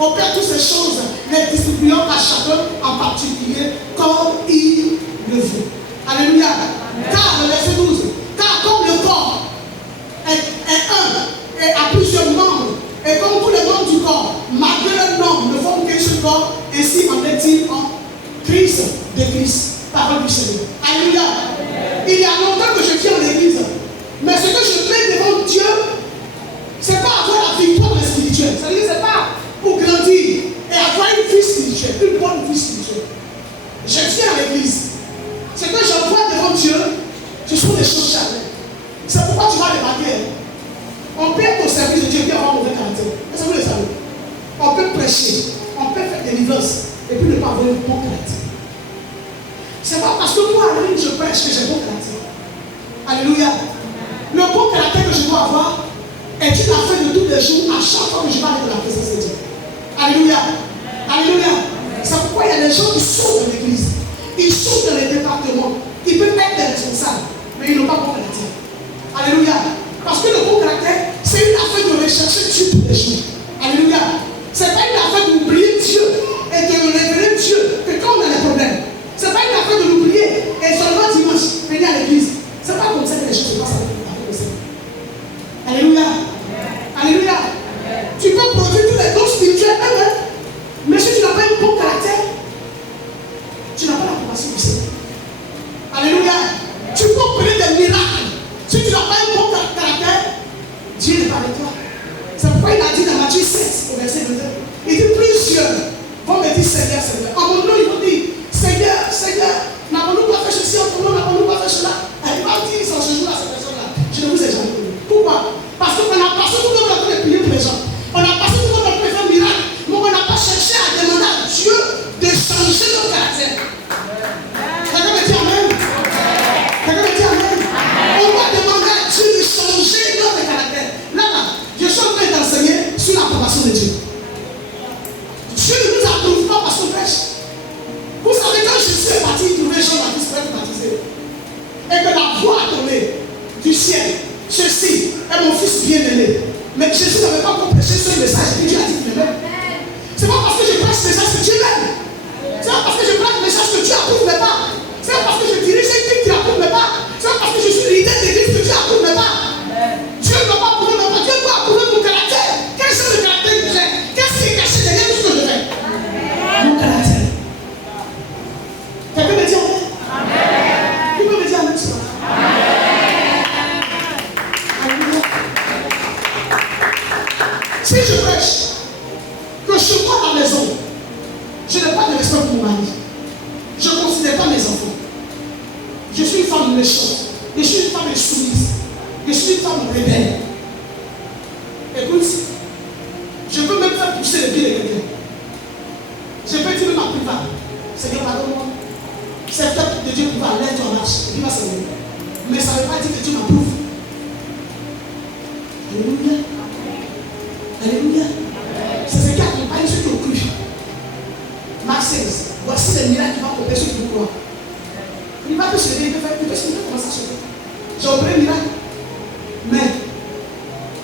opère toutes ces choses, les distribuant à chacun en particulier comme il le veut. Alléluia. Car le verset 12, car comme le corps est un et a plusieurs membres, et comme tous les membres du corps, malgré leur nombre, ne forment qu'un seul corps, ainsi en est-il en Christ de Christ. Parole du Seigneur. Alléluia. Il y a longtemps que je viens en l'église, mais ce que je fais devant Dieu, ce n'est pas avoir la victoire dans le spirituel. C'est-à-dire que ce n'est pas pour grandir et avoir une vie spirituelle, une bonne vie spirituelle. Je viens à l'église. Ce que je vois devant Dieu, ce sont des choses charnelles. C'est pourquoi tu vas remarquer. On peut être au service de Dieu et avoir un mauvais caractère. Est-ce que vous le savez? On peut prêcher, on peut faire des livrances et puis ne pas avoir un bon caractère. C'est pas parce que moi, je prêche que j'ai bon caractère. Alléluia. Le bon caractère que je dois avoir est une affaire de tous les jours à chaque fois que je vais aller dans la présence de Dieu. Alléluia. Alléluia. C'est pourquoi il y a des gens qui sont dans l'église. Ils sont dans les départements. Ils peuvent être des responsables, mais ils n'ont pas bon caractère. Alléluia. Parce que le bon caractère, c'est une affaire de rechercher Dieu tous les jours. Alléluia. Ce n'est pas une affaire d'oublier Dieu et de révéler Dieu que quand on a des problèmes. Ce n'est pas une affaire de l'oublier et seulement dimanche venir à l'église. Ce n'est pas comme ça que les choses se passent avec le Seigneur. Alléluia. Alléluia. Tu peux produire tous les dons spirituels, mais si tu n'as pas un bon caractère, tu n'as pas l'approbation du Seigneur. Alléluia. Tu peux opérer des miracles. Si tu n'as pas un bon caractère, Dieu n'est pas avec toi. C'est pourquoi il a dit dans Matthieu 7, au verset 22, il dit plusieurs vont me dire Seigneur, Seigneur. En mon nom, ils vont dire Seigneur, Seigneur, n'avons-nous pas fait ceci, en ton nom, n'avons-nous pas fait cela. Elle va dire sans ce jour à cette personne-là, je ne vous ai jamais connu. Pourquoi? Parce qu'on a passé tout notre temps de prier pour les gens. On a passé tout notre temps de faire un miracle, mais on n'a pas cherché à demander à Dieu de changer notre caractère. Quelqu'un me dit Amen? Quelqu'un me dit Amen? On va demander à Dieu de changer notre caractère. Là, je suis en train d'enseigner sur l'approbation de Dieu. Dieu ne nous approuve pas parce qu'on prêche. Vous savez, quand Jésus est parti, il trouvait Jean-Baptiste pour être baptisé. Et que la voix a tombé du ciel. Ceci est mon fils bien-aimé. Mais Jésus n'avait pas encore prêché ce message que Dieu a dit qu'il aimait. C'est pas parce que je prêche ce message que Dieu l'aime. C'est pas parce que je prêche le message que Dieu approuve pas. C'est pas parce que je dirige une équipe qui approuve pas. C'est pas parce que je suis leader d'église que Dieu approuve pas. Dieu ne doit pas approuver pas. Dieu doit approuver mon caractère. Quel est le caractère que j'ai? Qu'est-ce qui est caché derrière tout ce que je fais? Mon caractère. Quelqu'un me dit Amen? Qui peut me dire Amen ce matin? Si je prêche, que je vois à la maison, je n'ai pas de respect pour mon mari. Je ne considère pas mes enfants. Je suis une femme méchante. Je suis une femme insoumise. Je suis une femme rebelle. Écoute, je peux même faire pousser les pieds de quelqu'un. Je peux dire même à privat, Seigneur, pardonne-moi. C'est peut-être de Dieu qui va l'aide en marche. Il va s'aimer. Mais ça ne veut pas dire que Dieu m'approuve. Alléluia. Alléluia. C'est ce qui accompagne ceux qui ont cru. Marc 16. Voici les miracles qui vont accompagner ceux qui croient. Il va plus se lever, il peut commencer à se lever. J'ai opéré un miracle. Mais,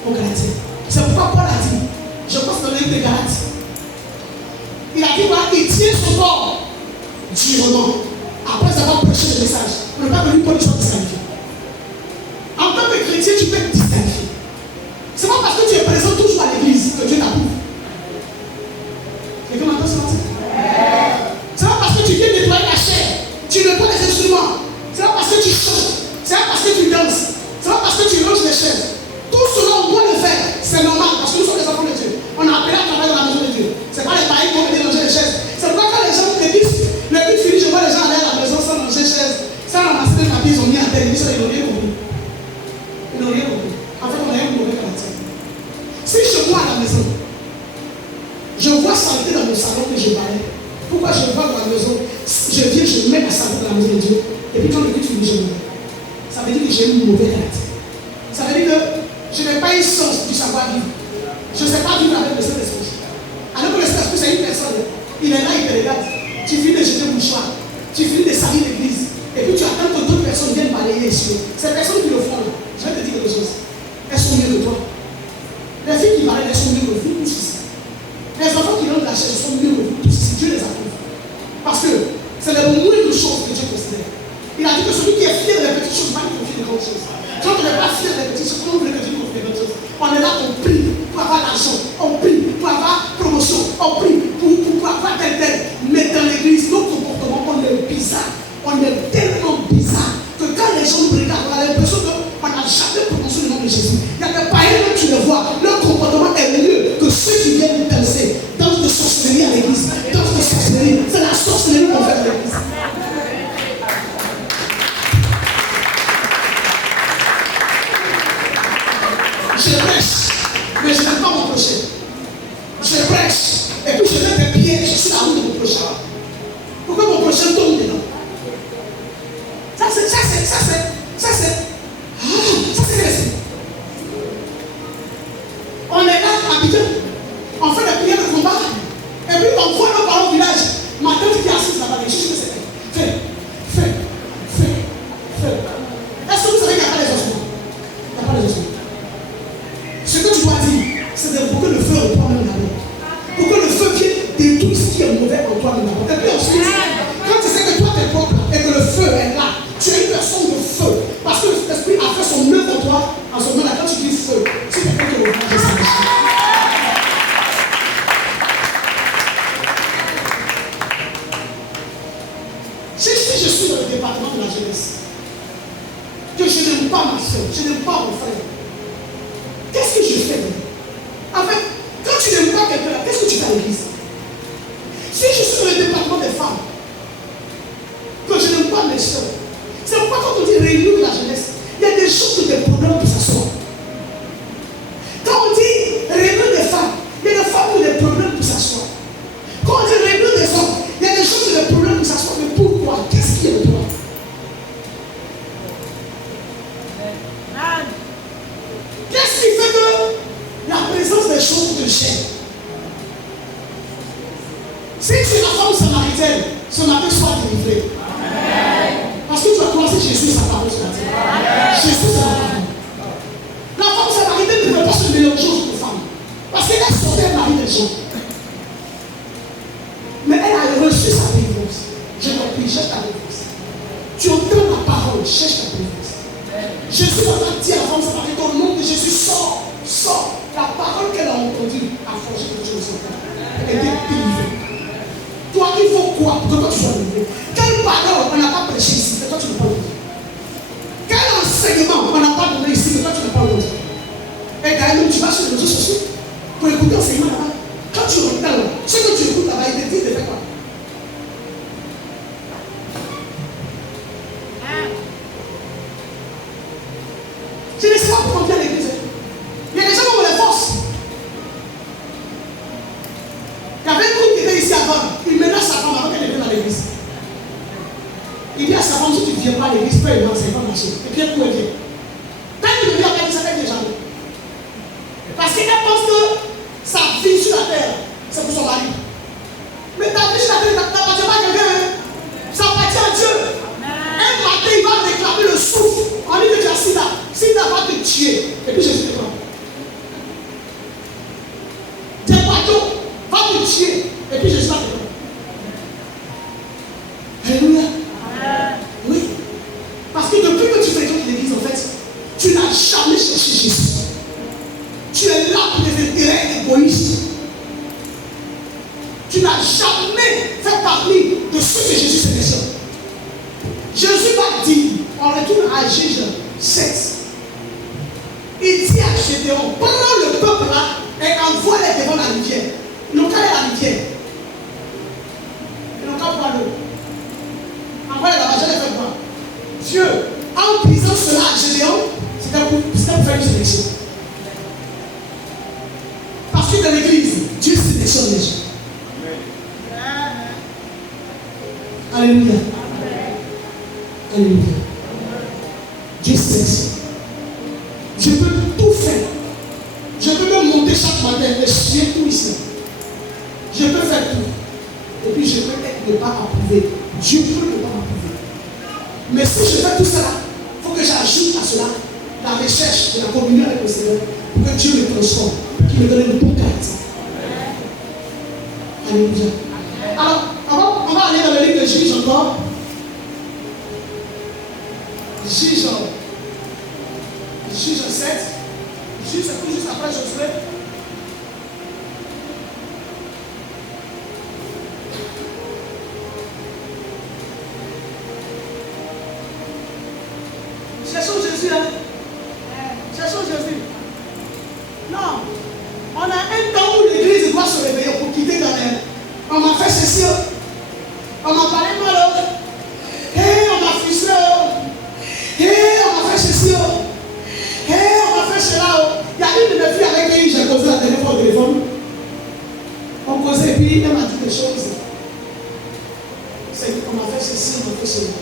au Galatie. C'est pourquoi Paul a dit, je pense dans le livre de Galates. Il a dit voilà, il tient son corps durement. Après avoir prêché le message. On n'a pas venu pour les gens disqualifiés. En tant que chrétien, tu peux être disqualifié. C'est pas parce que tu es présent toujours à l'église que Dieu t'approuve. Quelqu'un m'entend ce matin? C'est pas parce que tu viens nettoyer la chair télévision, ils n'ont rien compris. Ils n'ont rien compris. En fait, on a un mauvais caractère. Si je vois à la maison, je vois saleté dans mon salon que je balaye. Pourquoi je vois dans la maison, je viens, je mets la saleté dans la maison de Dieu. Et puis quand le but finit, je me mets. Ça veut dire que j'ai un mauvais caractère. Ça veut dire que je n'ai pas eu sens du savoir-vivre. Je ne sais pas vivre avec le Saint-Esprit. Alors que le Saint-Esprit, c'est une personne. Il est là, il te regarde. Tu finis de jeter le mouchoir. Tu finis de salir l'église. Et puis tu attends que d'autres personnes viennent balayer ici. Ces personnes qui le font, je vais te dire quelque chose. Elles sont mieux que toi. Les filles qui balayent, elles sont mieux que vous tous ici. Les enfants qui ont de la chair sont mieux que vous tous ici. Dieu les approuve. Parce que c'est les moindres choses que Dieu considère. Il a dit que celui qui est fier des petites choses va lui confier de grandes choses. Quand on n'est pas fier des petites choses, comment vous voulez que Dieu nous confie de grandes choses? On est là, on prie pour avoir l'argent, on prie pour avoir promotion, on prie pour avoir tel. Mais dans l'église, nos comportements, on est bizarre. On est tellement bizarre que quand les gens nous regardent, on a l'impression qu'on n'a jamais prononcé le nom de Jésus. Il y a des païens, quand tu les vois, leur comportement est mieux que ceux qui viennent danser. Danse de sorcellerie à l'église. Danse de sorcellerie. C'est la sorcellerie qu'on fait à l'église. Je prêche, mais je n'aime pas mon prochain. Je prêche, et puis je mets des pièges sur la route de mon prochain. Pourquoi mon prochain tombe dedans? Ça c'est on est là à Abidjan, on fait des prières de combat, et puis on voit nos parents au village. Ma tante qui est assise là-bas, je suis que c'est fais. Est-ce que vous savez qu'il n'y a pas les ossements? Il n'y a pas les ossements. Ce que tu dois dire, c'est pour que le feu reprenne même d'abord. Pour que le feu vienne détruire ce qui est mauvais en toi même d'abord. Et puis ensuite, quand tu sais que toi t'es propre et que le feu est là, tu es une personne de feu. Parce que l'Esprit a fait son œuvre en toi. En ce moment-là, quand tu dis feu, c'est quelqu'un qui est au fond de sa vie. Si je suis dans le département de la jeunesse, que je n'aime pas ma soeur, je n'aime pas mon frère, qu'est-ce que je fais? En fait, quand tu n'aimes pas quelqu'un, qu'est-ce que tu fais à l'église? Si je suis dans le département des femmes, que je n'aime pas mes soeurs, c'est pourquoi quand on dit réunion de la jeunesse, il y a des choses qui ont des problèmes pour s'asseoir. Quand on dit réunion des femmes, il y a des femmes qui ont des problèmes pour s'asseoir. Quand on dit réunion des hommes, il y a des choses qui ont des problèmes pour s'asseoir. Mais pourquoi? Qu'est-ce qui est de toi? Qu'est-ce qui fait que la présence des choses te gêne? Si tu es la femme samaritaine, ce matin sois délivré. Parce que tu as commencé Jésus sa parole ce matin. Jésus c'est la parole. La femme samaritaine ne peut pas se mélanger aux femmes. Parce qu'elle sortait le mari des gens. Mais elle a reçu sa délivrance. Je t'en prie, cherche ta délivrance. Tu entends la parole, cherche ta délivrance. Jésus va dire à la femme samaritaine, au nom de Jésus, sors. La parole qu'elle a entendue a forgé quelque chose en toi. Elle était délivrée. Toi, il faut quoi pour que toi tu sois délivré? Quelle parole on n'a pas prêché ici, mais toi tu n'as pas entendu? Quel enseignement on n'a pas donné ici, mais toi tu n'as pas entendu? Et d'ailleurs, tu vas sur les réseaux sociaux pour écouter l'enseignement là-bas. Quand tu regardes, ce que tu écoutes là-bas, il te dit de faire quoi? Je ne sais pas pourquoi on vient à l'église. Il y a des gens qui ont les forces. Il y avait un groupe qui était ici avant. Il menace sa femme avant qu'elle vienne à l'église. Il dit à sa femme, si tu ne viens pas à l'église, peu et c'est pas marcher. Et puis elle pouvait venir. Quand il vient, elle dit ça avec les gens. Parce qu'elle pense que sa vie sur la terre, c'est pour son mari. Mais ta vie sur la terre, ça n'appartient pas à quelqu'un. Ça appartient à Dieu. Un matin, il va réclamer le souffle. On dit que tu as Sida. Sida va te tuer. Et puis Jésus te prend. Tes bateaux va te tuer. Et puis Jésus va te prendre. Alléluia. Oui. Parce que depuis que tu fréquentes l'église, en fait, tu n'as jamais cherché Jésus. Tu es là pour des intérêts égoïstes. Tu n'as jamais fait partie de ce que Jésus s'est laissé. Jésus va dire, on retourne à Jésus 7. Il dit à Gédéon, prends le peuple là et envoie-les devant la rivière. Ils n'ont qu'à aller à la rivière. Ils n'ont qu'à boire l'eau. Envoie-les là-bas, je les fais boire. Dieu, en disant cela à Gédéon, c'était pour faire une sélection. Parce que dans l'église, Dieu sélectionne les gens. Alléluia. Alléluia. Dieu sélectionne. Je peux tout faire. Je peux même monter chaque matin, mais j'ai tout ici. Je peux faire tout. Et puis je peux être ne pas approuvé. Dieu peut ne pas approuver. Mais si je fais tout cela, il faut que j'ajoute à cela la recherche de la communion avec le Seigneur pour que Dieu me transforme, qu'il me donne une bonne caractère. Alléluia. Alors, on va aller dans le livre de Juge encore. Juge 7. Juge, c'est tout juste après Josué. Cherchons Jésus, hein? Cherchons Jésus. Non. On a un temps où l'église doit se réveiller pour quitter quand même. On m'a fait ceci. On m'a parlé mal. On m'a frustré. On m'a fait ceci. On m'a fait cela. Il y a une de mes filles avec qui j'ai causé la dernière fois au téléphone. On causait et puis elle m'a dit des choses. C'est qu'on m'a fait ceci, on m'a fait cela.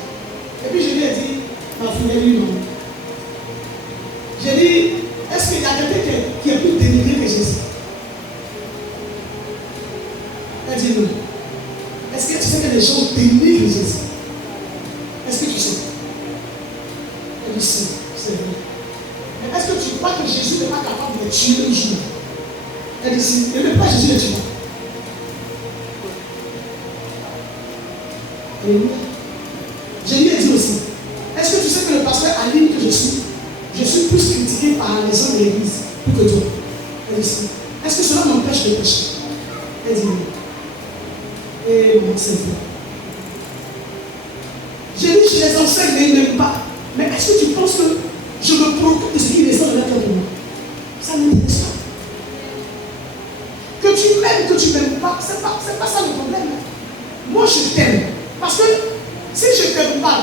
Et puis je lui ai dit, ma fille, elle dit non. J'ai dit, est-ce qu'il y a quelqu'un qui est plus dénigré que Jésus? Elle dit non. Est-ce que tu sais que les gens dénigrent Jésus? Est-ce que tu sais? Elle dit si, c'est vrai. Mais est-ce que tu crois que Jésus n'est pas capable de tuer un jour? Elle dit si. Et même pas Jésus le tuera. Je lui ai dit aussi, est-ce que tu sais que le pasteur Aline que je suis plus critiqué par les gens de l'église que toi? Elle dit si. Est-ce que cela m'empêche de pécher? Elle dit non. Et mon Seigneur. J'ai dit, je les enseigne, mais ils n'aiment pas. Mais est-ce que tu penses que je me procure de ce qui descend de la cœur de moi? Ça ne m'intéresse pas. Que tu m'aimes, que tu ne m'aimes pas, c'est pas ça le problème. Moi, je t'aime. Parce que si je ne t'aime pas,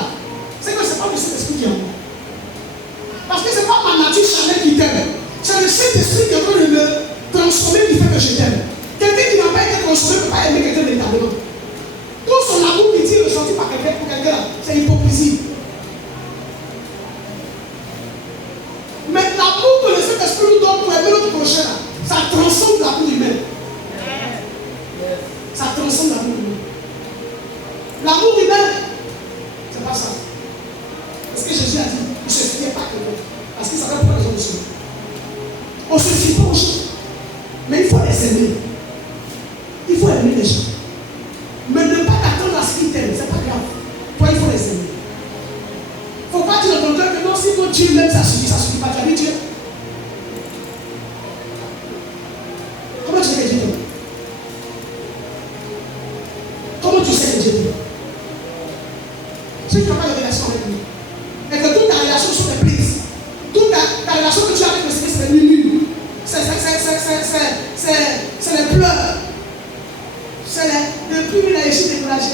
c'est que ce n'est pas le Saint-Esprit qui est en moi. Parce que ce n'est pas ma nature charnelle qui t'aime. C'est le Saint-Esprit qui est en train de me transformer qui fait que je t'aime. Quelqu'un qui n'a pas été transformé ne peut pas aimer quelqu'un véritablement. Tout son amour qui est ressenti par quelqu'un pour quelqu'un, c'est hypocrisie. Mais l'amour que le Saint-Esprit nous donne pour aimer notre prochain, ça transcende l'amour humain. Ça transcende l'amour humain. L'amour humain, c'est pas ça. Parce que Jésus a dit, il ne se fiait pas quelqu'un. Parce qu'il savait pourquoi les gens le sont. On se fie pas aux gens. Mais il faut les aimer. Il faut aimer les gens. Mais ne pas t'attendre à ce qu'ils t'aiment, c'est pas grave. Toi, il faut les aimer. Il ne faut pas dire au contraire que non, si mon Dieu m'aime, ça suffit pas. Tu as dit Dieu. Comment tu sais que Dieu t'aime? Comment tu sais que Dieu t'aime? Si tu n'as pas de relation avec lui, et que toute ta relation sont des prises, toute ta relation que tu as avec le Seigneur, c'est des minutes, c'est les pleurs, c'est depuis qu'il a été découragé.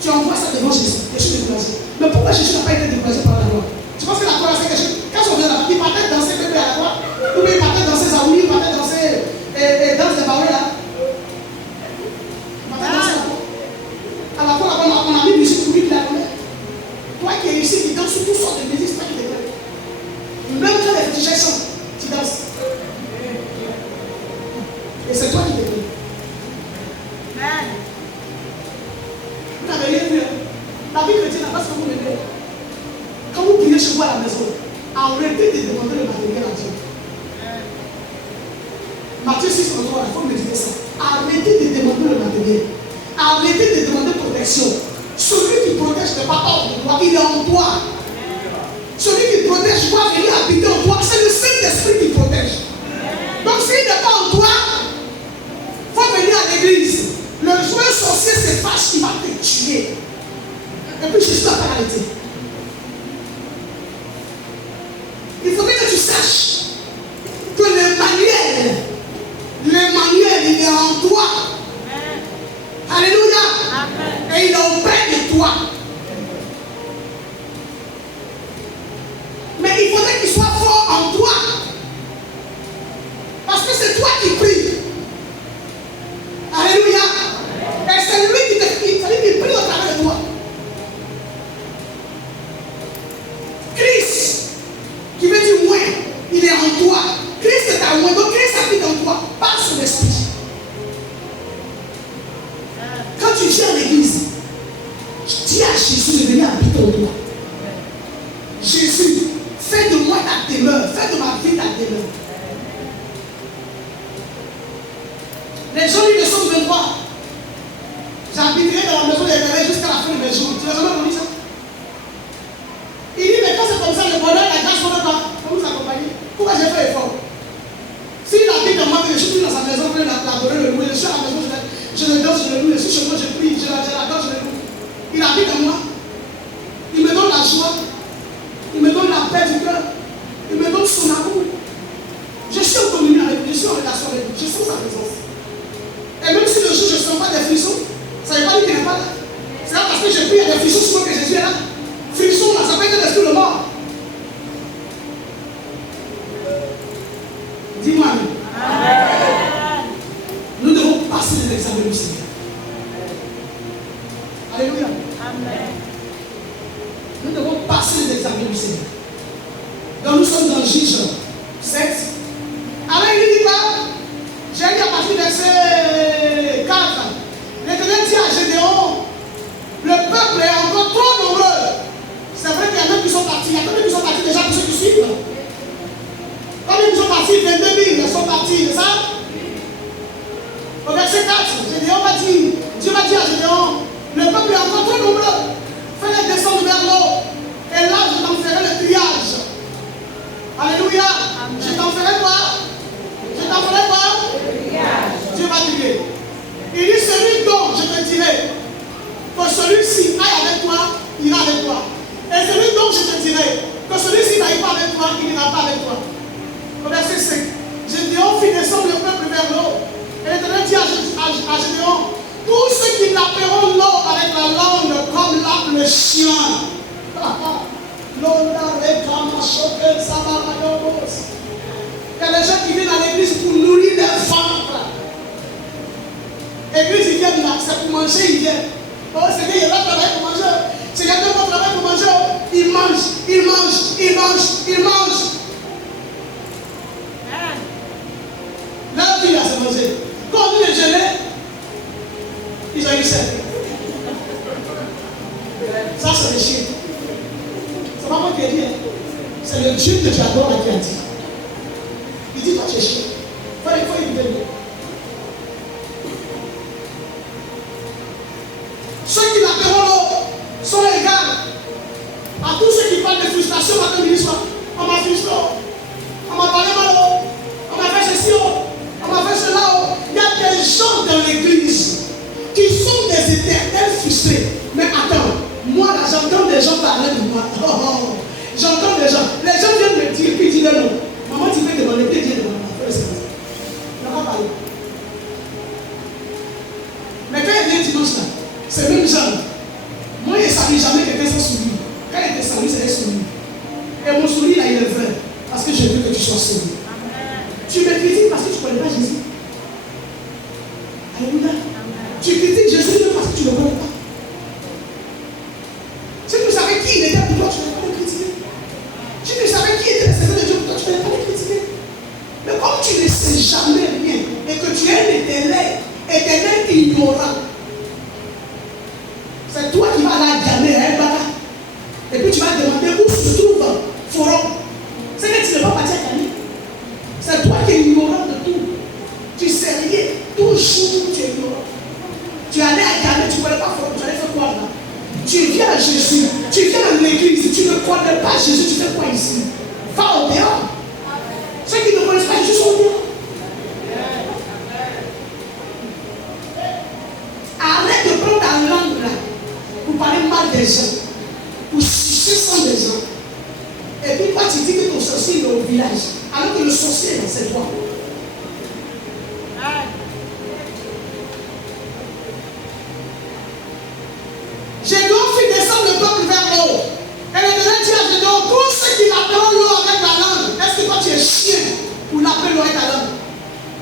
Tu envoies ça devant Jésus, je suis découragé. Mais pourquoi Jésus n'a pas été découragé par la croix? Tu penses que la croix c'est quelque chose? Quand on vient là, il partait danser bébé à la croix, ou bien il partait danser Zaouli, il partait danser danse de Baoué là. Il partait danser à la croix. À la croix, on a mis musique pour lui qui la connaît. Toi qui es ici, qui danse sur toutes sortes de musique, c'est toi qui t'écoutes. Même quand les DJ chantent, tu danses. Et c'est toi qui t'écoutes. Vous n'avez rien vu. La vie chrétienne n'a pas ce que vous mettez. Quand vous priez chez vous à la maison, arrêtez de demander le matériel à Dieu. Matthieu 6, 33, il faut me dire ça. Arrêtez de demander le matériel. Arrêtez de demander protection. Celui qui protège n'est pas hors de toi, il est en toi. Celui qui protège doit venir habiter en toi. C'est le Saint-Esprit qui protège. Donc s'il n'est pas en toi, il faut venir à l'église. Le joueur sorcier se fâche, il va te tuer. Et puis Jésus n'a pas arrêté. Il faudrait que tu saches que l'Emmanuel, il est en toi. Alléluia. Amen. Et il est auprès de toi. Jésus de venir habiter en toi. Jésus, fais de moi ta demeure, fais de ma vie ta demeure. Les gens lisent le psaume 23. J'habiterai dans la maison de l'Éternel jusqu'à la fin de mes jours. Tu n'as jamais entendu ça? Il dit, mais quand c'est comme ça, le bonheur, la grâce, on ne va pas nous accompagner. Pourquoi j'ai fait effort? S'il habite en moi, je suis dans sa maison, je vais l'adorer, le louer. Je suis à la maison, je le danse, je le loue. Je suis chez moi, je prie, je l'adore, je le loue. Il habite en moi. Il me donne la joie. Il me donne la paix du cœur. Il me donne son amour. Je suis en communion avec lui, je suis en relation avec lui. Je sens sa présence. Et même si le jour je ne sens pas des frissons, ça ne veut pas dire qu'il n'est pas là. C'est là parce que je prie, il y a des frissons souvent que Jésus est là. Frissons là, ça peut être l'esprit de mort. Dis-moi. Amen. Nous devons passer les examens du Seigneur. Alléluia. Amen. Nous devons passer les examens du Seigneur. Donc nous sommes dans Juge 7. Alors il ne dit pas, j'ai dit à partir du verset 4, l'Éternel dit à Gédéon, le peuple est encore trop nombreux. C'est vrai qu'il y en a qui sont partis, il y a combien qui sont partis déjà pour ceux qui suivent? Combien qui sont partis? 22 000, ils sont partis, c'est ça? Au verset 4, Gédéon va dire, Dieu va dire à Gédéon, le peuple est encore trop nombreux, fais-les descendre vers l'eau, et là je t'en ferai le triage. Alléluia. Amen. Je t'en ferai quoi? Je t'en ferai quoi? Dieu va dire. Il dit, celui dont je te dirai que celui-ci aille avec toi, ira avec toi. Et celui dont je te dirai que celui-ci n'aille pas avec toi, il n'ira pas avec toi. Au verset 5. Gédéon fit descendre le peuple vers l'eau. Et l'Éternel dit à Gédéon, tous ceux qui lapperont l'eau avec la langue comme lappe le chien. Il y a des gens qui viennent à l'église pour nourrir leur ventre. L'église, ils viennent là, c'est pour manger, ils viennent. Oh, c'est qu'il y a là travail pour manger. C'est quelqu'un qui travaille pour manger. Ils mangent, ils mangent, ils mangent, ils mangent. Leur vie, là, c'est manger. Quand on dit les jeûner, ils ont eu ça. Ça, c'est le chien. C'est pas moi qui ai dit, c'est le Dieu que tu adores qui a dit. Il dit, toi tu es chien. Il faut éviter. Ceux qui l'appelleront l'eau sont égaux à tous ceux qui parlent de frustration matin, midi, soir. On m'a frustré, on m'a parlé mal, on m'a fait ceci, on m'a fait cela. Il y a des gens dans l'église qui sont des éternels frustrés. Mais attends. Moi là, j'entends des gens parler de moi. J'entends des gens. Les gens viennent me dire, puis ils disent non. Maman, tu peux demander, tu viens demander. On n'a pas parlé. Mais quand il vient dimanche là, c'est même genre. Moi, il ne savait jamais quelqu'un sans sourire. Quand il était salué, c'est un sourire. Et mon sourire là, il est vrai. Parce que je veux que tu sois sauvé. Tu me critiques parce que tu ne connais pas Jésus. Alléluia. Tu critiques Jésus parce que tu ne le connais pas. Si tu savais qui il était pour toi, tu n'allais pas le critiquer. Si tu savais qui était le Seigneur de Dieu pour toi, tu n'allais pas le critiquer. Mais comme tu ne sais jamais rien et que tu es un éternel ignorant, c'est toi qui vas aller gagner un baga. Et puis tu vas demander où se trouve Forum. C'est que tu ne vas pas partir à gagner. C'est toi qui es ignorant de tout. Tu sais rien. Toujours tu es ignorant. Tu allais à gagner, tu ne connais pas Forum. Tu allais faire quoi là? Tu viens à Jésus, tu viens à l'église, tu ne connais pas Jésus, tu fais quoi ici? Va au dehors. Ceux qui ne connaissent pas Jésus sont au dehors. Arrête de prendre ta langue là pour parler mal des gens, pour sucer sang des gens. Et puis toi tu dis que ton sorcier est au village, alors que le sorcier c'est toi. Gédéon fit descendre le peuple vers l'eau. Et l'Éternel dit à Gédéon, tous ceux qui l'appelleront l'eau avec la langue, est-ce que toi tu es chien pour l'appeler l'eau avec la langue?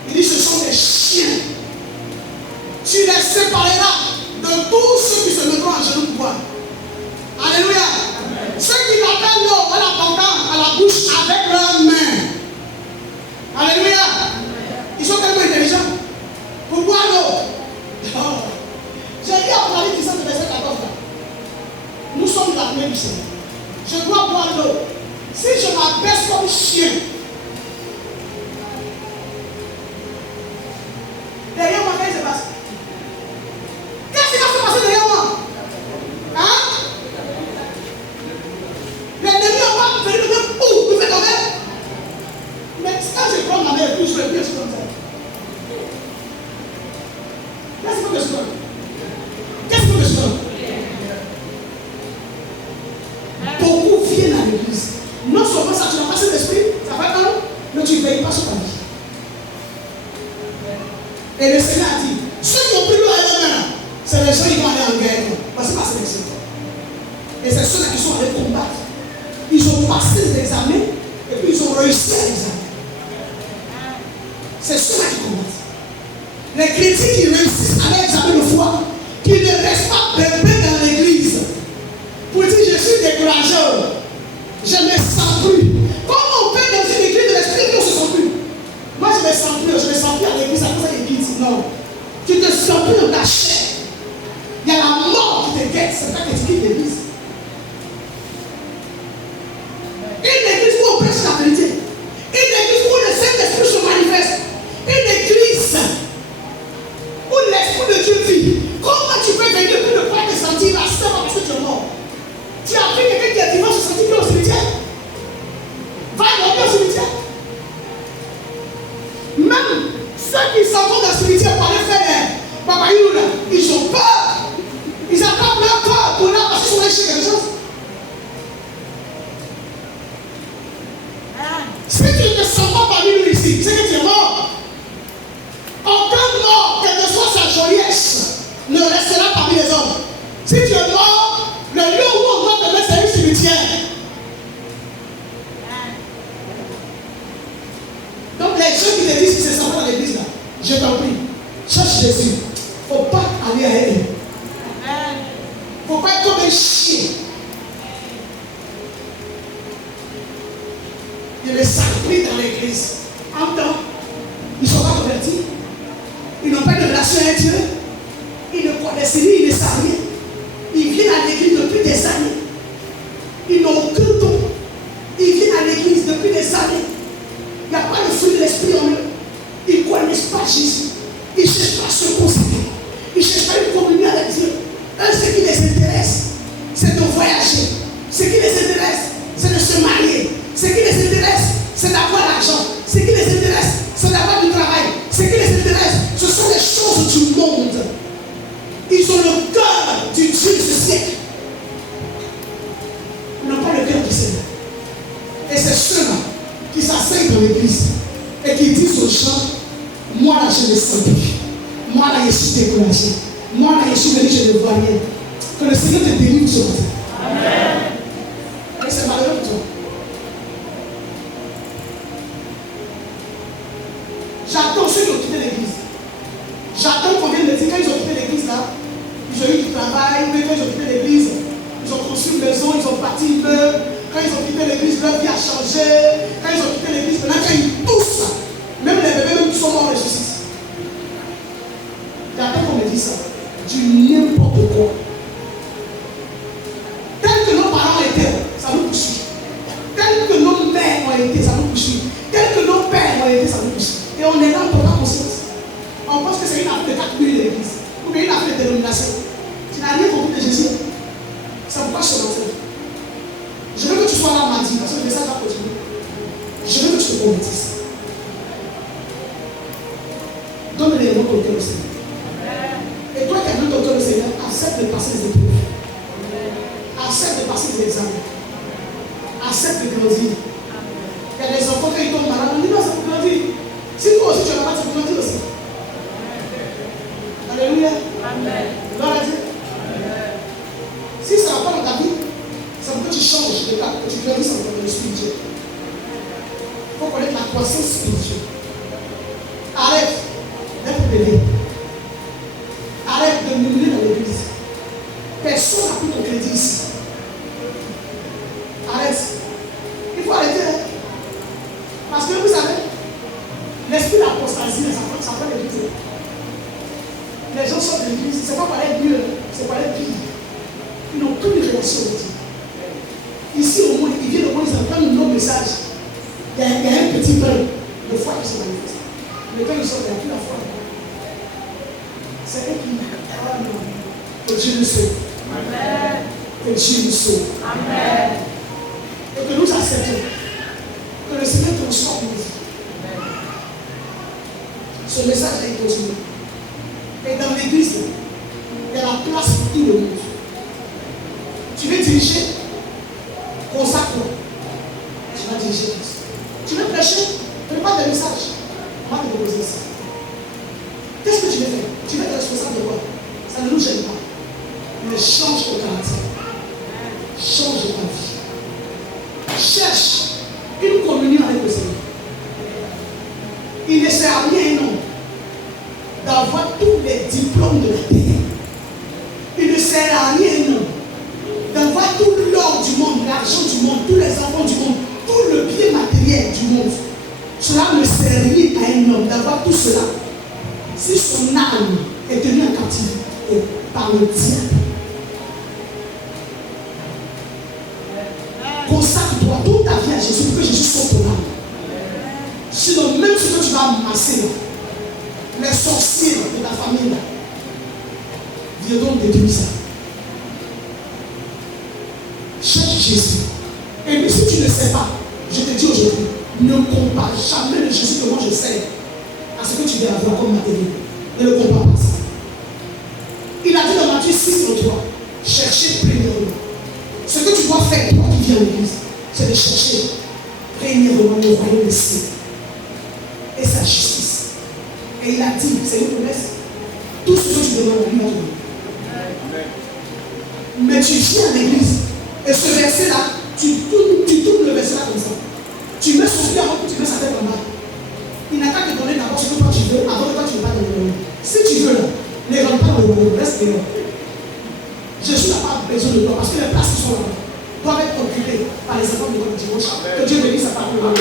Il dit, ce sont des chiens. Tu les sépareras de tous ceux qui se mettront à genoux pour toi. Alléluia. Amen. Ceux qui l'appellent l'eau en la portant à la bouche avec leurs mains. Alléluia. Nous sommes l'armée du Seigneur. Je dois boire l'eau. Si je m'abaisse comme chien, derrière moi, qu'est-ce qui se passe? Qu'est-ce qui va se passer derrière moi? Hein? L'ennemi va venir me dire, ouh, vous faites tomber. Mais quand je prends ma main et puis je vais bien comme ça. Qu'est-ce que je fais? Qu'est-ce que je fais? Beaucoup viennent à l'église. Non seulement ça, tu n'as pas cet esprit, ça va un, mais tu ne veilles pas sur ta vie. Et le Seigneur a dit, ceux qui ont pris l'eau à eux-mêmes, c'est les gens qui vont aller en guerre. Parce que c'est pas ces gens. Et c'est ceux-là qui sont allés combattre. Ils ont passé les examens et puis ils ont réussi à l'examen. C'est ceux-là qui combattent. Les chrétiens qui réussissent à l'examen de foi, qui ne restent pas bébés dans l'église, pour dire je suis découragé, je ne me sens plus. Comment on peut dans une église de l'esprit qu'on ne se sent plus? Moi je me sens plus à l'église à cause de l'église. Non. Tu ne te sens plus dans ta chair. Il y a la mort qui te guette, c'est pas que tu quittes l'église. Une église où on prêche la vérité. Une église où le Saint-Esprit se manifeste. Une église où l'Esprit de Dieu vit. Comment tu peux venir plus ne pas te sentir la sœur parce que tu es mort? Tu as vu quelqu'un qui est vivant se sentir au cimetière? Va dormir au cimetière. Même ceux qui s'en vont dans le cimetière pour aller faire Baba Youla, ils ont peur. Ils accordent leur peur pour là parce qu'ils sont allés chez quelque chose. Si tu ne te sens pas parmi nous ici, c'est que tu es mort. Aucun mort, quelle que soit sa joyeuse, ne restera parmi les hommes. Si tu es mort, le lieu où on doit te mettre, c'est un cimetière. Donc les gens qui te disent qu'ils se sentent dans l'église là, je t'en prie, cherche Jésus. Il ne faut pas aller à elle. Il ne faut pas être comme un chien. Il y a des sacrés dans l'église. En temps, ils ne sont pas convertis. Ils n'ont pas de relation avec Dieu. Ils ne connaissent rien, ils ne savent rien. Ils viennent à l'église depuis des années. Ils n'ont aucun don. Ils viennent à l'église depuis des années. Il n'y a pas le fruit de l'esprit en eux. Ils ne connaissent pas Jésus. Ils ne cherchent pas à se consacrer. Ils ne cherchent pas une communion avec Dieu. Eux, ce qui les intéresse, c'est de voyager. Ce qui les intéresse, c'est de se marier. Ce qui les intéresse, c'est d'avoir l'argent. Ce qui les intéresse, c'est d'avoir du travail. Ce qui les intéresse, ce sont les choses du monde. Ils ont le cœur du Dieu de ce siècle. Ils n'ont pas le cœur du Seigneur. Et c'est ceux-là qui s'asseyent dans l'église et qui disent aux gens, moi là je ne sens plus. Moi là je suis découragé. Moi là je suis venu, je ne vois rien. Que le Seigneur te délivre ce matin. Amen. Et c'est malheureux pour toi. J'attends ceux qui ont quitté l'église. J'attends qu'on vienne me dire quand ils ont quitté l'église là, ils ont eu du travail, mais quand ils ont quitté l'église, ils ont construit une maison, ils ont bâti une œuvre. Quand ils ont quitté l'église, leur vie a changé. Quand ils ont quitté l'église, maintenant quand ils toussent, même les bébés même qui sont morts ressuscitent. J'attends qu'on me dise ça. Du n'importe quoi. Tel que nos parents étaient, ça nous poursuit. Tel que nos mères ont été, ça nous poursuit. Tel que nos pères ont été, ça nous poursuit. Et on est là pour la conscience. On pense que c'est une affaire de 4 000 l'église. Ou bien une affaire de dénomination. Tu n'as rien compris de Jésus. Ça ne peut pas se mentir. Je veux que tu sois là mardi, parce que le message va continuer. Je veux que tu te convertisses. Donne les mots au cœur au Seigneur. Et toi qui as donné ton cœur au Seigneur, accepte de passer les épreuves. Accepte de passer les examens. Accepte de grandir. Il y a des enfants qui tombent malades, on dit non, c'est pour grandir. Si toi aussi tu es malade, c'est pour grandir aussi. Alléluia. Amen. Gloire à Dieu. Si ça ne va pas dans ta vie, c'est pour que tu changes de cas, que tu grandisses dans le spirituel. Il faut connaître la croissance spirituelle. Arrête d'être bébé. Arrête de murmurer dans l'église. Personne n'a pris ton crédit ici. Arrête. Il faut arrêter. Parce que vous savez, l'esprit d'apostasie, ça prend des vies. Les gens sortent de l'église, c'est pas par être mieux, c'est par être pire. Ils n'ont plus de relation aussi au quotidien. Ici au monde, il vient au monde, ils entendent nos messages. Il y a un petit brin de foi qui se manifeste. Mais quand ils sortent, il n'y a plus la foi. C'est eux qui ah non. Que Dieu nous sauve. Amen. Que Dieu nous sauve. Amen. Et que nous acceptons. Que le Seigneur transforme nos vies. Ce message est continué. Et dans l'église, il y a la place pour tout le monde. Tu veux diriger, consacre-toi. Tu vas diriger Christ. Tu veux prêcher, prépare des messages. On va te proposer ça. Qu'est-ce que tu veux faire? Tu veux être responsable de quoi? Ça ne nous gêne pas. Mais change ton caractère. Change ta vie. Cherche une communion avec le Seigneur. Il ne sert à rien, non, d'avoir tous les diplômes de la terre. Il ne sert à rien, non, d'avoir tout l'or du monde, l'argent du monde, tous les enfants du monde, tout le bien matériel du monde. Cela ne sert rien à un homme d'avoir tout cela si son âme est tenue en captivité par le diable. Consacre-toi toute ta vie à Jésus pour que Jésus soit ton âme. Sinon, même ce que tu vas amasser, les sorciers de ta famille, viendront détruire ça. Cherche Jésus. Et même si tu ne sais pas, je te dis aujourd'hui, ne compare jamais le Jésus que moi je sais à ce que tu viens avoir comme matériel. Ne le compare pas ça. Il a dit dans Matthieu 6:3, cherchez premièrement. Ce que tu dois faire, toi qui viens à l'église, c'est de chercher premièrement le royaume des cieux et sa justice. Et il a dit, c'est une promesse, tout ce que tu demandes, lui va te donner. Mais tu viens à l'église, et ce verset-là, tu tournes le verset-là comme ça. Tu mets son pied avant que tu mets sa tête en bas. Il n'a qu'à te donner d'abord ce que toi tu veux, avant que toi tu ne veux pas te donner. Si tu veux là, ne rentre pas dans le royaume, reste dehors. Jésus n'a pas besoin de toi parce que les places qui sont là doivent être occupées par les enfants de notre dimanche. Que Dieu bénisse sa parole.